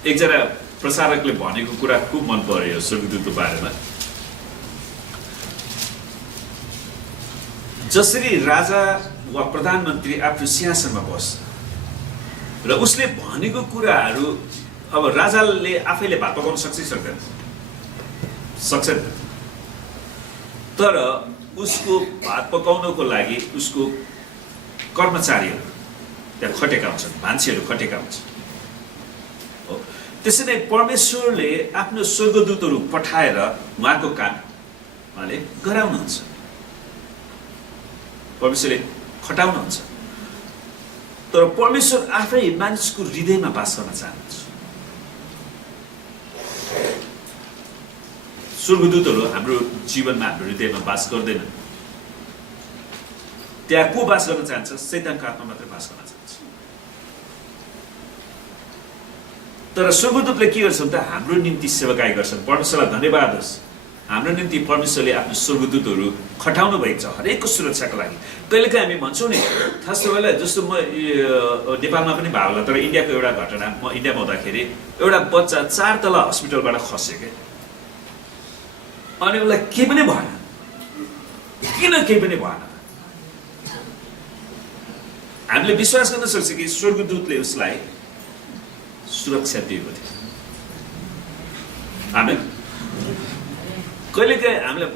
एकजना प्रसारकले भनेको कुरा खुब मन पर्यो स्वर्गदूतको बारेमा। जसरी राजा वा प्रधानमन्त्री आफ्नो सिंहासनमा बस्छ र उसले भनेको कुराहरू अब राजाले आफैले भात पकाउन सक्दैन, तर उसको भात पकाउनको लागि उसको कर्मचारीहरू त्यहाँ खटेका हुन्छन्, मान्छेहरू खटेका हुन्छन्। त्यसै नै परमेश्वरले आफ्नो स्वर्गदूतहरू पठाएर उहाँको काम उहाँले गराउनुहुन्छ। परमेश्वरले खटाउनुहुन्छ तर परमेश्वर आफै मानिसको हृदयमा बास गर्न चाहनुहुन्छ। स्वर्गदूतहरू हाम्रो जीवनमा हाम्रो हृदयमा बास गर्दैनन्। त्यहाँ को बास गर्न चाहन्छ? शैतानको आत्मा मात्रै बास गर्न चाहन्छ। तर स्वर्गदूतले के गर्छन् त? हाम्रो निम्ति सेवाकाई गर्छन्। परमेश्वरलाई धन्यवाद होस्, हाम्रो निम्ति परमेश्वरले आफ्नो स्वर्गदूतहरू खटाउनु भएको छ हरेकको सुरक्षाको लागि। कहिलेकाहीँ हामी भन्छौँ नि, खास तपाईँलाई जस्तो म नेपालमा पनि भयो होला, तर इन्डियाको एउटा घटना, म इन्डियामा हुँदाखेरि एउटा बच्चा 4 तला हस्पिटलबाट खस्यो क्या। अनि उसलाई केही पनि भएन। किन केही पनि भएन? हामीले विश्वास गर्न सक्छ कि स्वर्गदूतले उसलाई सुरक्षा दिएको थियो। आमेन। कहिलेकाहीँ हामीलाई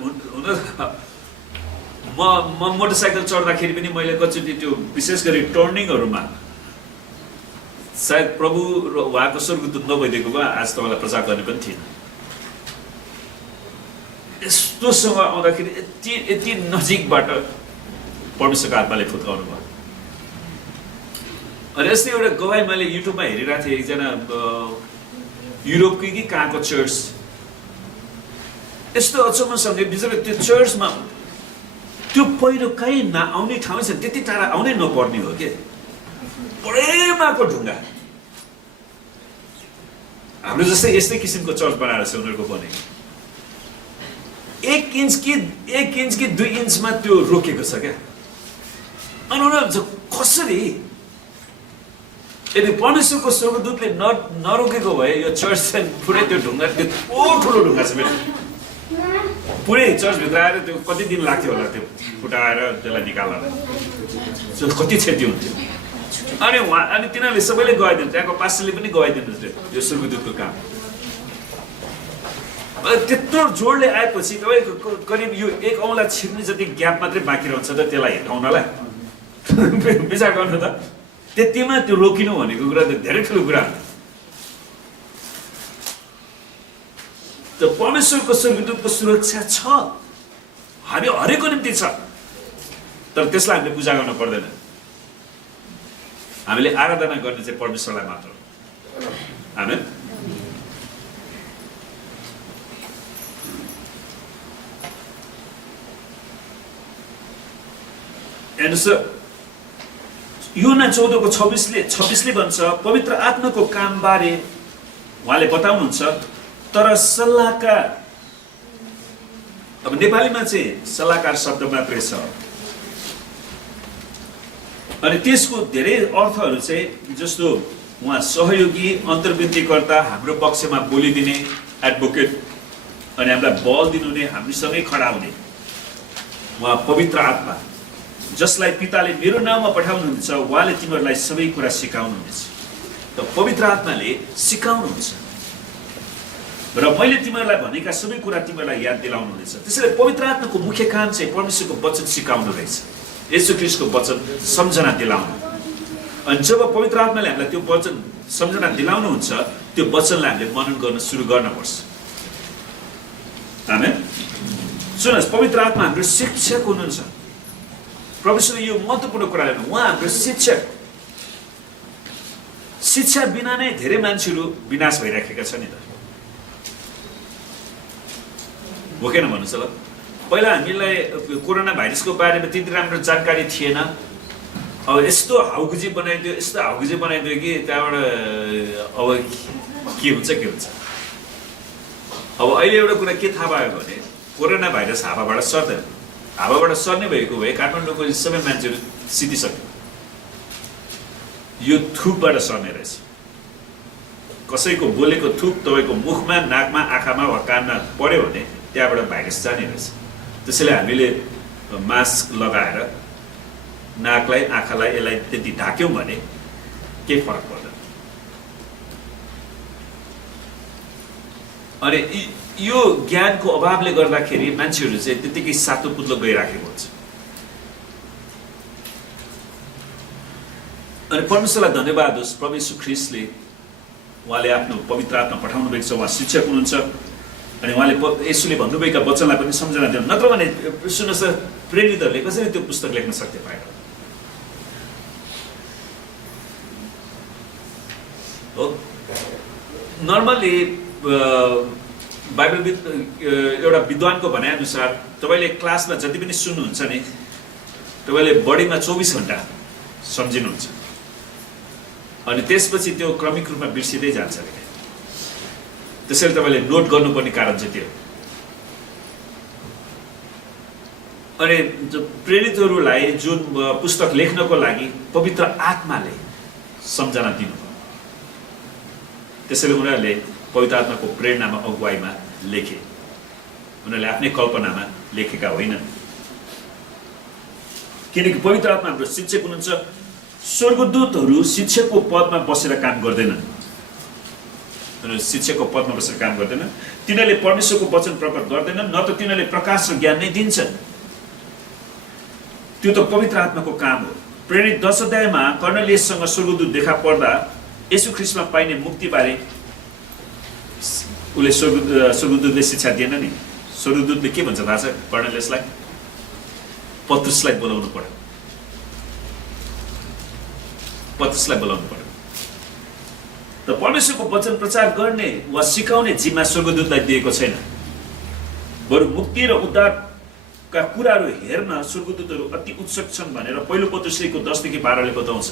म मोटरसाइकल चढ्दाखेरि पनि मैले कतिचोटि त्यो विशेष गरी टर्निङहरूमा सायद प्रभु र उहाँको स्वर्गदूत नभइदिएको भए आज तपाईँलाई प्रचार गर्ने पनि थिएन। यस्तोसँग आउँदाखेरि यति नजिकबाट परमेश्वरको आत्माले फुत्काउनु भयो। अनि यस्तै एउटा गवाई मैले युट्युबमा हेरिरहेको थिएँ। एकजना युरोपकै कि कहाँको चर्च, यस्तो अचम्मसँगै बिचरा त्यो चर्चमा त्यो पहिरो कहीँ नआउने ठाउँ छ, त्यति टाढा आउनै नपर्ने हो के, बडेमाको ढुङ्गा। हाम्रो जस्तै यस्तै किसिमको चर्च बनाएर छ उनीहरूको पनि। 1 इन्च कि 2 इन्चमा त्यो रोकेको छ क्या। अनि उनीहरू कसरी, यदि परमेश्वरको स्वर्गदूतले नरोकेको भए यो चर्च चाहिँ पुरै त्यो ढुङ्गा, त्यत्रो ठुलो ढुङ्गा छ मेरो, पुरै चर्चभित्र आएर त्यो कति दिन लाग्थ्यो होला त्यो फुटाएर त्यसलाई निकालेर, कति क्षति हुन्थ्यो। अनि तिनीहरूले सबैले गइदिनु, त्यहाँको पास्टरले पनि गइदिनुहोस् यो स्वर्गदूतको काम। त्यत्रो जोडले आएपछि तपाईँको करिब यो 1 औँला छिर्ने जति ग्याप मात्रै बाँकी रहन्छ त त्यसलाई हिर्काउनलाई। विचार गर्नु त, त्यतिमा त्यो रोकिनु भनेको कुरा त धेरै ठुलो कुरा हो। त परमेश्वरको स्वर्गदूतको सुरक्षा छ, हामी हरेकको निम्ति छ, तर त्यसलाई हामीले पूजा गर्न पर्दैन। हामीले आराधना गर्ने चाहिँ परमेश्वरलाई मात्र। आमेन। यूहन्ना 14:26ले भन्छ पवित्र आत्माको कामबारे उहाँले बताउनुहुन्छ, तर सल्लाहकार, अब नेपालीमा चाहिँ सल्लाहकार शब्द मात्रै छ अनि त्यसको धेरै अर्थहरू चाहिँ जस्तो उहाँ सहयोगी, अन्तर्वृत्तिकर्ता, हाम्रो पक्षमा बोलिदिने एडभोकेट अनि हामीलाई बल दिनुहुने, हामीसँगै खडा हुने उहाँ पवित्र आत्मा, जसलाई पिताले मेरो नाममा पठाउनुहुन्छ, उहाँले तिमीहरूलाई सबै कुरा सिकाउनुहुनेछ। त पवित्र आत्माले सिकाउनुहुन्छ र मैले तिमीहरूलाई भनेका सबै कुरा तिमीहरूलाई याद दिलाउनुहुनेछ। त्यसैले पवित्र आत्माको मुख्य काम चाहिँ परमेश्वरको वचन सिकाउनु रहेछ, येशू ख्रीष्टको वचन सम्झना दिलाउनु। अनि जब पवित्र आत्माले हामीलाई त्यो वचन सम्झना दिलाउनुहुन्छ, त्यो वचनलाई हामीले मनन गर्न सुरु गर्नुपर्छ। आमेन। सुन्नुहोस्, पवित्र आत्मा हाम्रो शिक्षक हुनुहुन्छ। परमेश्वरले यो महत्त्वपूर्ण कुराले उहाँ हाम्रो शिक्षक। शिक्षा बिना नै धेरै मान्छेहरू विनाश भइराखेका छन् नि त, हो किन भन्नुहोस् ल। पहिला हामीलाई कोरोना भाइरसको बारेमा त्यति राम्रो जानकारी थिएन। अब यस्तो हाउगुजी बनाइदियो, यस्तो हाउगुजी बनाइदियो कि त्यहाँबाट अब के हुन्छ के हुन्छ। अब अहिले एउटा कुरा के थाहा भयो भने कोरोना भाइरस हावाबाट सर्दैन। हावाबाट सर्ने भएको भए काठमाडौँको सबै मान्छेहरू सिद्धिसक्यो। यो थुकबाट सर्ने रहेछ। कसैको बोलेको थुक तपाईँको मुखमा, नाकमा, आँखामा वा कानमा पर्यो भने त्यहाँबाट भाइरस जाने रहेछ। त्यसैले हामीले मास्क लगाएर नाकलाई, आँखालाई यसलाई त्यति ढाक्यौँ भने केही फरक पर्दैन। अनि यो ज्ञानको अभावले गर्दाखेरि मान्छेहरू चाहिँ त्यतिकै सातो पुत्लो गइराखेको हुन्छ। अनि परमेश्वरलाई धन्यवाद होस्, प्रभु येशू ख्रीष्टले उहाँले आफ्नो पवित्र आत्मा पठाउनु भएको छ। उहाँ शिक्षक हुनुहुन्छ अनि उहाँले येशूले भन्नुभएका वचनलाई पनि सम्झना दिनु। नत्र भने सुन्नुहोस्, प्रेरितहरूले कसरी त्यो पुस्तक लेख्न सक्थे पाएन हो। नर्मल्ली बाइबल एउटा विद्वानको भनाइअनुसार तपाईँले क्लासमा जति पनि सुन्नुहुन्छ नि, तपाईँले बढीमा 24 घन्टा सम्झिनुहुन्छ अनि त्यसपछि त्यो क्रमिक रूपमा बिर्सिँदै जान्छ अरे। त्यसैले तपाईँले नोट गर्नुपर्ने कारण चाहिँ त्यो। अनि प्रेरितहरूलाई जुन पुस्तक लेख्नको लागि पवित्र आत्माले सम्झना दिनुभयो, त्यसैले उनीहरूले पवित्र आत्माको प्रेरणामा, अगुवाईमा लेखे। उनीहरूले आफ्नै कल्पनामा लेखेका होइनन्। किनकि पवित्र आत्मा हाम्रो शिक्षक हुनुहुन्छ। स्वर्गदूतहरू शिक्षकको पदमा बसेर काम गर्दैनन्। उनीहरू शिक्षकको पदमा बसेर काम गर्दैनन्। तिनीहरूले परमेश्वरको वचन प्रकट गर्दैनन्, न त तिनीहरूले प्रकाश र ज्ञान नै दिन्छन्। त्यो त पवित्र आत्माको काम हो। प्रेरित 10 अध्यायमा कर्नेलियससँग स्वर्गदूत देखा पर्दा येशू ख्रीष्टमा पाइने मुक्तिबारे उसले स्वर्गदूतले शिक्षा दिएन नि। स्वर्गदूतले के भन्छ थाहा छ कर्नेलियसलाई? पत्रुसलाई बोलाउनु पर्यो। पत्रुसलाई बोलाउनु पर्यो। त परमेश्वरको वचन प्रचार गर्ने वा सिकाउने जिम्मा स्वर्गदूतलाई दिएको छैन। बरु मुक्ति र उद्धारका कुराहरू हेर्न स्वर्गदूतहरू अति उत्सुक छन् भनेर पहिलो पत्रुसको 10 देखि 12ले बताउँछ।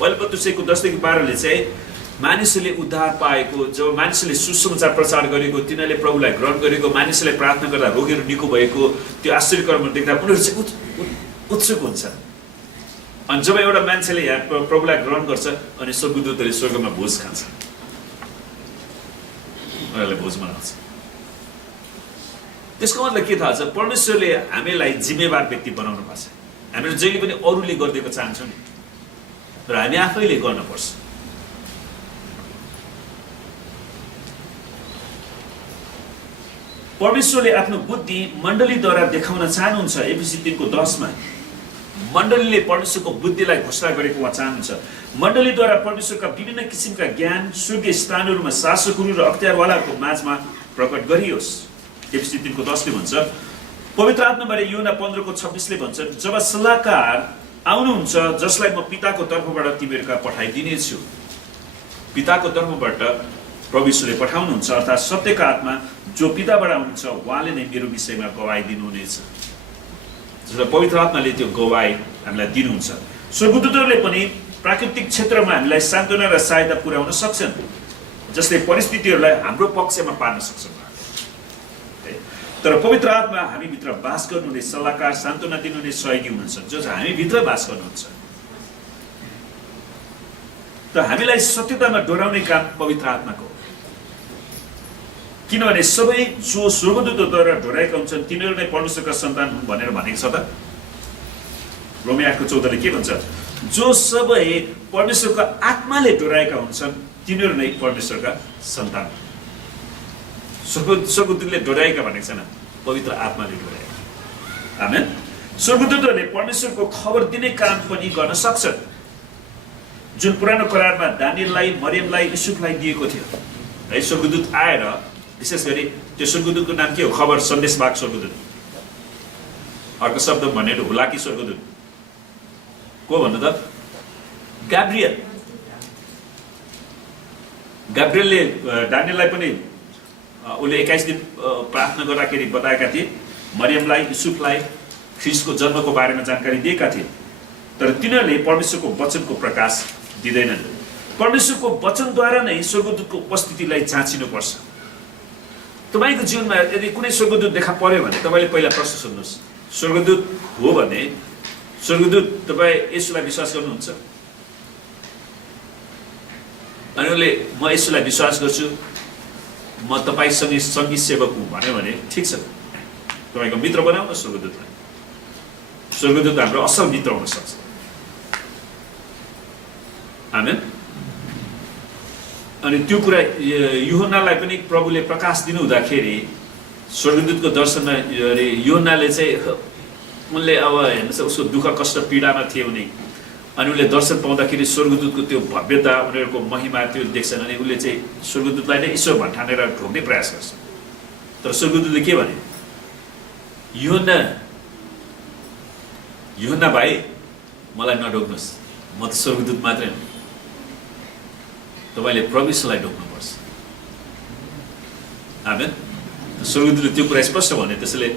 पहिलो पत्रुसको 10 देखि 12ले चाहिँ मानिसहरूले उद्धार पाएको, जब मानिसहरूले सुसमाचार प्रचार गरेको, तिनीहरूले प्रभुलाई ग्रहण गरेको, मानिसहरूले प्रार्थना गर्दा रोगीहरू निको भएको त्यो आश्चर्य कर्महरू देख्दा उनीहरू चाहिँ उत्सुक हुन्छ। अनि जब एउटा मान्छेले यहाँ प्रभुलाई ग्रहण गर्छ अनि स्वर्गदूतहरूले स्वर्गमा भोज खान्छ, उनीहरूले भोज मनाउँछ। त्यसको मतलब के थाहा छ? परमेश्वरले हामीलाई जिम्मेवार व्यक्ति बनाउनु भएको छ। हामीले जहिले पनि अरूले गरिदिएको चाहन्छौँ नि, तर हामी आफैले गर्नुपर्छ। परमेश्वरले आफ्नो बुद्धि मण्डलीद्वारा देखाउन चाहनुहुन्छ। एफिसी 3:10 मण्डलीले परमेश्वरको बुद्धिलाई घोषणा गरेको उहाँ चाहनुहुन्छ। मण्डलीद्वारा परमेश्वरका विभिन्न किसिमका ज्ञान स्वर्गीय स्थानहरूमा शासकहरू र अख्तियारवालाहरूको माझमा प्रकट गरियोस्। एफिसी 3:10ले भन्छ। पवित्र आत्माबारे यूहन्ना 15:26ले भन्छ, जब सल्लाहकार आउनुहुन्छ जसलाई म पिताको तर्फबाट तिमीहरूका पठाइदिनेछु। पिताको तर्फबाट प्रभु यीशुले पठाउनुहुन्छ, अर्थात् सत्यको आत्मा जो पिताबाट आउनुहुन्छ उहाँले नै मेरो विषयमा गवाई दिनुहुनेछ। जसलाई पवित्र आत्माले त्यो गवाई हामीलाई दिनुहुन्छ। स्वर्गदूतहरूले पनि प्राकृतिक क्षेत्रमा हामीलाई सान्त्वना र सहायता पुर्याउन सक्छन्, जसले परिस्थितिहरूलाई हाम्रो पक्षमा पार्न सक्छन्। तर पवित्र आत्मा हामीभित्र बास गर्नुहुने सल्लाहकार, सान्त्वना दिनुहुने सहयोगी हुनुहुन्छ, जो चाहिँ हामीभित्र बास गर्नुहुन्छ। त हामीलाई सत्यतामा डोराउने काम पवित्र आत्माको, किनभने सबै जो स्वर्गदूतद्वारा डोराएका हुन्छन् तिनीहरू नै परमेश्वरका सन्तान हुन् भनेर भनेको छ त। रोमी 8:14 के भन्छ? जो सबै परमेश्वरको आत्माले डोराएका हुन्छन् तिनीहरू नै परमेश्वरका सन्तान। स्वर्गदूतले डोराएका भनेको छैन, पवित्र आत्माले डोराएका। आमेन। स्वर्गदूतहरूले परमेश्वरको खबर दिने काम पनि गर्न सक्छन्, जुन पुरानो करारमा दानियललाई, मरियमलाई, युसुफलाई दिएको थियो। है, स्वर्गदूत आएर, विशेष गरी त्यो स्वर्गदूतको नाम के हो? खबर सन्देशवाहक स्वर्गदूत। अर्को शब्द भनेर हुलाकी स्वर्गदूत को भन्नु त? गाब्रियल। गाब्रियलले दानियललाई पनि उसले 21 दिन प्रार्थना गर्दाखेरि बताएका थिए, मरियमलाई, युसुफलाई ख्रिस्टको जन्मको बारेमा जानकारी दिएका थिए। तर तिनीहरूले परमेश्वरको वचनको प्रकाश दिँदैनन्। परमेश्वरको वचनद्वारा नै स्वर्गदूतको उपस्थितिलाई जाँचिनुपर्छ। तपाईँको जीवनमा यदि कुनै स्वर्गदूत देखा पर्यो भने तपाईँले पहिला प्रश्न सोध्नुहोस्, स्वर्गदूत हो भने स्वर्गदूत तपाईँ येशूलाई विश्वास गर्नुहुन्छ? अनि उसले म येशूलाई विश्वास गर्छु, म तपाईँसँगै सङ्गी सेवक हुँ भन्यो भने ठिक छ, तपाईँको मित्र बनाउन स्वर्गदूतलाई। स्वर्गदूत हाम्रो असल मित्र हुन सक्छ। आमेन। अनि त्यो कुरा यूहन्नालाई पनि प्रभुले प्रकाश दिनु हुँदाखेरि स्वर्गदूतको दर्शनमा यूहन्नाले चाहिँ उनले अब हेर्नुहोस् उसको दुःख कष्ट पीडामा थिए उनी, अनि उसले दर्शन पाउँदाखेरि स्वर्गदूतको त्यो भव्यता, उनीहरूको महिमा त्यो देख्छन्, अनि उसले चाहिँ स्वर्गदूतलाई नै ईश्वर भन्ठानेर ढोक्ने प्रयास गर्छ। तर स्वर्गदूतले के भने? यूहन्ना भाइ, मलाई नढोक्नुहोस्, म त स्वर्गदूत मात्रै हुँ, तपाईँले प्रभुलाई ढोक्नुपर्छ। आमेन। स्वर्गदूतले त्यो कुरा स्पष्ट भने, त्यसैले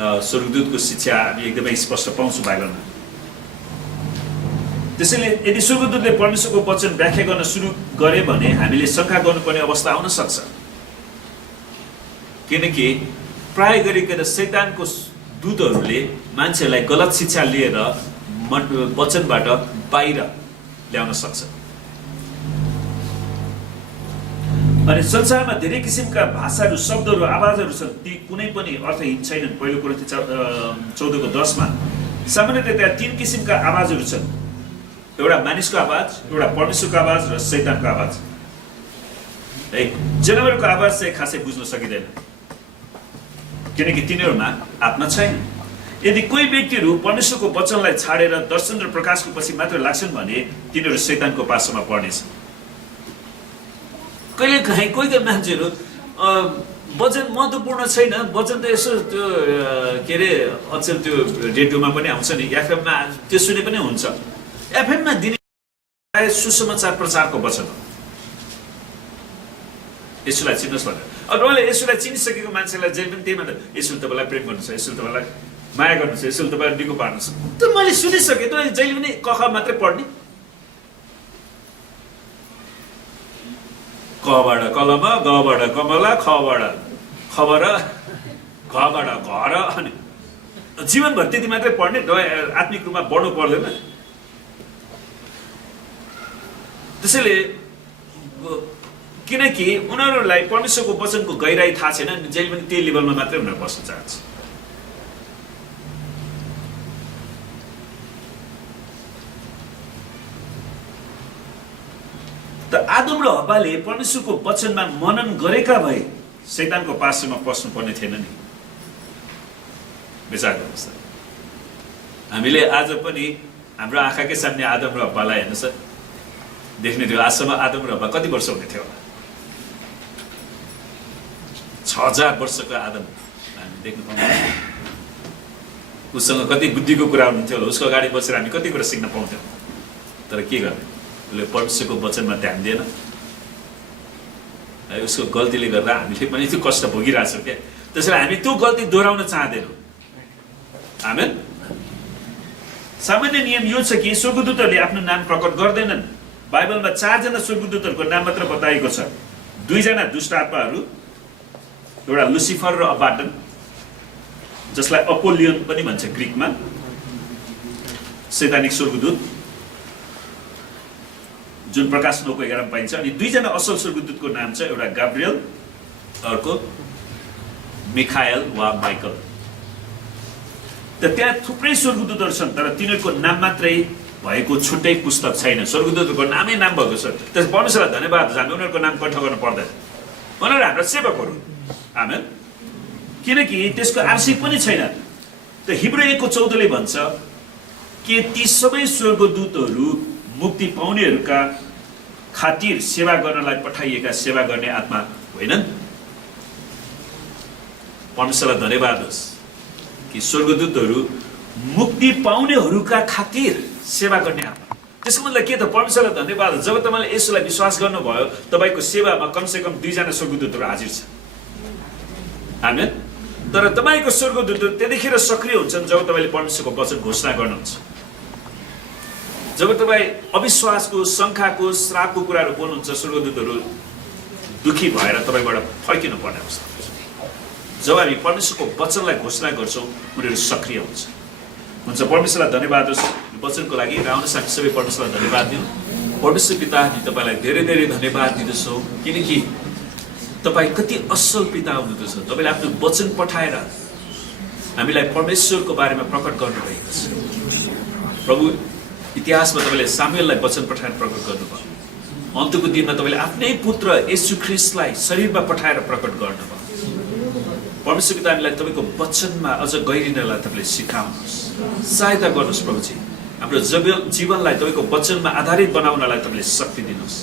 स्वर्गदूतको शिक्षा हामी एकदमै स्पष्ट पाउँछौँ बाइबलमा। त्यसैले यदि स्वर्गदूतले परमेश्वरको वचन व्याख्या गर्न सुरु गरे भने हामीले शङ्का गर्नुपर्ने अवस्था आउन सक्छ, किनकि प्राय गरिकन शैतानको दूतहरूले मान्छेलाई गलत शिक्षा लिएर वचनबाट बाहिर ल्याउन सक्छ। अनि संसारमा धेरै किसिमका भाषाहरू, शब्दहरू, आवाजहरू छन्, ती कुनै पनि अर्थहीन छैनन्। पहिलो कोरिन्थी 14:10 सामान्यतया त्यहाँ 3 किसिमका आवाजहरू छन्, एउटा मानिसको आवाज, एउटा परमेश्वरको आवाज र शैतानको आवाज। है, जनावरको आवाज चाहिँ खासै बुझ्न सकिँदैन, किनकि तिनीहरूमा आत्मा छैन। यदि कोही व्यक्तिहरू परमेश्वरको वचनलाई छाडेर दर्शन र प्रकाशको पछि मात्र लाग्छन् भने तिनीहरू शैतानको पासोमा पर्नेछन्। कहिलेकाहीँ कोही मान्छेहरू वचन महत्त्वपूर्ण छैन, वचन त यसो त्यो के अरे अचेल त्यो रेडियोमा पनि आउँछ नि, एफएममा त्यो सुने पनि हुन्छ। एफएममा दिने सुसमाचार प्रचारको वचन हो, यसुलाई चिन्नुहोस् भनेर। अब उहाँले यसुलाई चिनिसकेको मान्छेलाई जहिले पनि त्यही मात्र, यसुले तपाईँलाई प्रेम गर्नुहुन्छ, यसुले तपाईँलाई माया गर्नुहुन्छ, यसुले तपाईँलाई निको पार्नुहुन्छ। त मैले सुनिसकेँ, त जहिले पनि कख मात्रै पढ्ने, कबाट कलम, गबाट कमला, खबाट खबर, घबाट घर, अनि जीवनभर त्यति मात्रै पढ्ने, आत्मिक रूपमा बढ्नु पर्दैन। त्यसैले किनकि उनीहरूलाई परमेश्वरको वचनको गहिराई थाहा छैन, जहिले पनि त्यही लेभलमा मात्रै उनीहरू बस्न चाहन्छ। त आदम र हव्वाले परमेश्वरको वचनमा मनन गरेका भए शैतानको पासोमा पस्नु पर्ने थिएन नि। विचार गर्नुहोस् त, हामीले आज पनि हाम्रो आँखाकै सामने आदम र हव्वालाई हेर्नुहोस् देख्ने थियो। आजसम्म आदम र हव्वा कति वर्ष हुने थियो होला? 6000 वर्षको आदम हामी देख्न पाउँछौँ। उसँग कति बुद्धिको कुरा हुन्थ्यो होला, उसको अगाडि बसेर हामी कति कुरा सिक्न पाउँथ्यौँ। तर के गर्ने, उसले परमेश्वरको वचनमा ध्यान दिएन, उसको गल्तीले गर्दा हामीले पनि त्यो कष्ट भोगिरहेछौँ क्या। त्यसैले हामी त्यो गल्ती दोहोऱ्याउन चाहँदैनौँ। आमेन। सामान्य नियम यो छ कि स्वर्गदूतहरूले आफ्नो नाम प्रकट गर्दैनन्। बाइबलमा 4 जना स्वर्गदूतहरूको नाम मात्र बताइएको छ। 2 जना दुष्ट आत्माहरू, एउटा लुसिफर र अबाडन, जसलाई अपोलियन पनि भन्छ ग्रीकमा, शैतानिक स्वर्गदूत जुन प्रकाश 9:11 मा पाइन्छ। अनि 2 जना असल स्वर्गदूतको नाम छ, एउटा गाब्रियल, अर्को मिखाएल वा माइकल। त त्यहाँ थुप्रै स्वर्गदूतहरू छन्, तर तिनीहरूको नाम मात्रै भएको छुट्टै पुस्तक छैन। स्वर्गदूतहरूको नामै नाम भएको छ। त्यस परमेश्वरलाई धन्यवाद छ, हामी उनीहरूको नाम कण्ठ गर्न पर्दैन। उनीहरू हाम्रा सेवकहरू। आमेन। किनकि त्यसको आवश्यक पनि छैन। त हिब्रू 1:14 भन्छ कि ती सबै स्वर्गदूतहरू मुक्ति पाउनेहरूका खातिर सेवा गर्नलाई पठाइएका सेवा गर्ने आत्मा होइनन्। परमेश्वरलाई धन्यवाद होस् कि स्वर्गदूतहरू मुक्ति पाउनेहरूका खातिर सेवा गर्ने आत्मा। त्यसको मतलब के त? परमेश्वरलाई धन्यवाद। जब तपाईँले यसोलाई विश्वास गर्नुभयो, तपाईँको सेवामा कमसेकम 2 जना स्वर्गदूतहरू हाजिर छ। आमेन। तर तपाईँको स्वर्गदूतहरू त्यतिखेर सक्रिय हुन्छन् जब तपाईँले परमेश्वरको वचन घोषणा गर्नुहुन्छ। जब तपाईँ अविश्वासको, शङ्काको, श्रापको कुराहरू बोल्नुहुन्छ, स्वर्गदूतहरू दुखी भएर तपाईँबाट फर्किनु पर्ने अवस्था हुन्छ। जब हामी परमेश्वरको वचनलाई घोषणा गर्छौँ, उनीहरू सक्रिय हुन्छ। परमेश्वरलाई धन्यवाद होस् वचनको लागि। र आउनुहोस् हामी सबै परमेश्वरलाई धन्यवाद दिउँ। परमेश्वर पिता, हामी तपाईँलाई धेरै धेरै धन्यवाद दिँदछौँ, किनकि तपाईँ कति असल पिता हुनुहुँदछ। तपाईँले आफ्नो वचन पठाएर हामीलाई परमेश्वरको बारेमा प्रकट गर्नुभएको छ। प्रभु, इतिहासमा तपाईँले सामुएललाई वचन पठाएर प्रकट गर्नुभयो। अन्तको दिनमा तपाईँले आफ्नै पुत्र येशू ख्रीष्टलाई शरीरमा पठाएर प्रकट गर्नुभयो। परमेश्वर पिता, हामीलाई तपाईँको वचनमा अझ गहिरिनलाई तपाईँले सिकाउनुहोस्, सहायता गर्नुहोस्। प्रभुजी, हाम्रो जीवनलाई तपाईँको वचनमा आधारित बनाउनलाई तपाईँले शक्ति दिनुहोस्,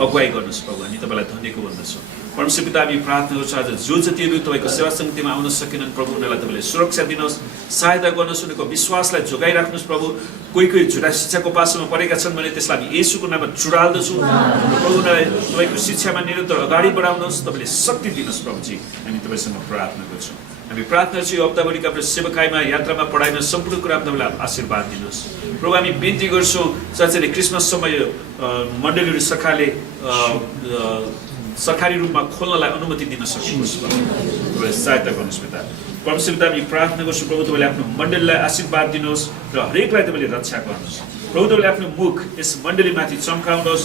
अगुवाई गर्नुहोस्। प्रभु, हामी तपाईँलाई धन्यवाद भन्दछौँ। परमेश्वर पिता, हामी प्रार्थना गर्छौँ आज जो जतिहरू तपाईँको सेवा समितिमा आउन सकेनन्, प्रभु उनीहरूलाई तपाईँले सुरक्षा दिनुहोस्, सहायता गर्नुहोस्, उनीहरूको विश्वासलाई जोगाइराख्नुहोस्। प्रभु, कोही झुटा शिक्षाको पासोमा परेका छन् भने त्यसलाई हामी येशूको नाममा छुडाल्दछौँ। प्रभु, उनीहरूलाई तपाईँको शिक्षामा निरन्तर अगाडि बढाउनुहोस्, तपाईँले शक्ति दिनुहोस्। प्रभुजी, हामी तपाईँसँग प्रार्थना गर्छौँ। हामी प्रार्थना गर्छौँ यो हप्ताभरिका हाम्रो सेवकाइमा, यात्रामा, पढाइमा, सम्पूर्ण कुरामा तपाईँले आशीर्वाद दिनुहोस्। प्रभु, हामी बिन्ती गर्छौँ साँच्चै नै क्रिसमस समय मण्डलीहरू सरकारी रूपमा खोल्नलाई अनुमति दिन सकियोस्। तपाईँले सहायता गर्नुहोस् पिता। परमेश्वर पिता, हामी प्रार्थना गर्छौँ प्रभु, तपाईँले आफ्नो मण्डलीलाई आशीर्वाद दिनुहोस् र हरेकलाई तपाईँले रक्षा गर्नुहोस्। प्रभु, तपाईँले आफ्नो मुख यस मण्डलीमाथि चम्काउनुहोस्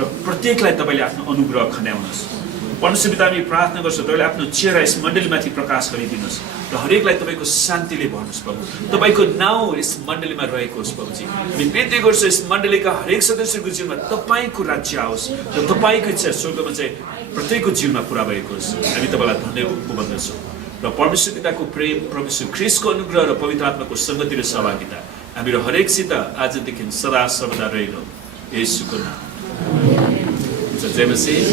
र प्रत्येकलाई तपाईँले आफ्नो अनुग्रह खन्याउनुहोस्। परमेश्वर पिता, हामी प्रार्थना गर्छौँ तपाईँले आफ्नो चेहरा यस मण्डलीमाथि प्रकाश गरिदिनुहोस् र हरेकलाई तपाईँको शान्तिले भर्नुहोस्। प्रभु, तपाईँको नाउँ यस मण्डलीमा रहेको होस्। प्रभुजी, हामी बिन्ती गर्छौँ यस मण्डलीका हरेक सदस्यको जीवनमा तपाईँको राज्य आओस् र तपाईँको इच्छा स्वर्गमा चाहिँ प्रत्येकको जीवनमा पुरा भएको होस्। हामी तपाईँलाई धन्यवाद भन्दछौँ र परमेश्वर पिताको प्रेम, परमेश्वर ख्रीष्टको अनुग्रह र पवित्र आत्माको सङ्गति र सहभागिता हामीहरू हरेकसित आजदेखि सदा सर्वदा रहिरहँ, येशूको नाम। जय मसीह।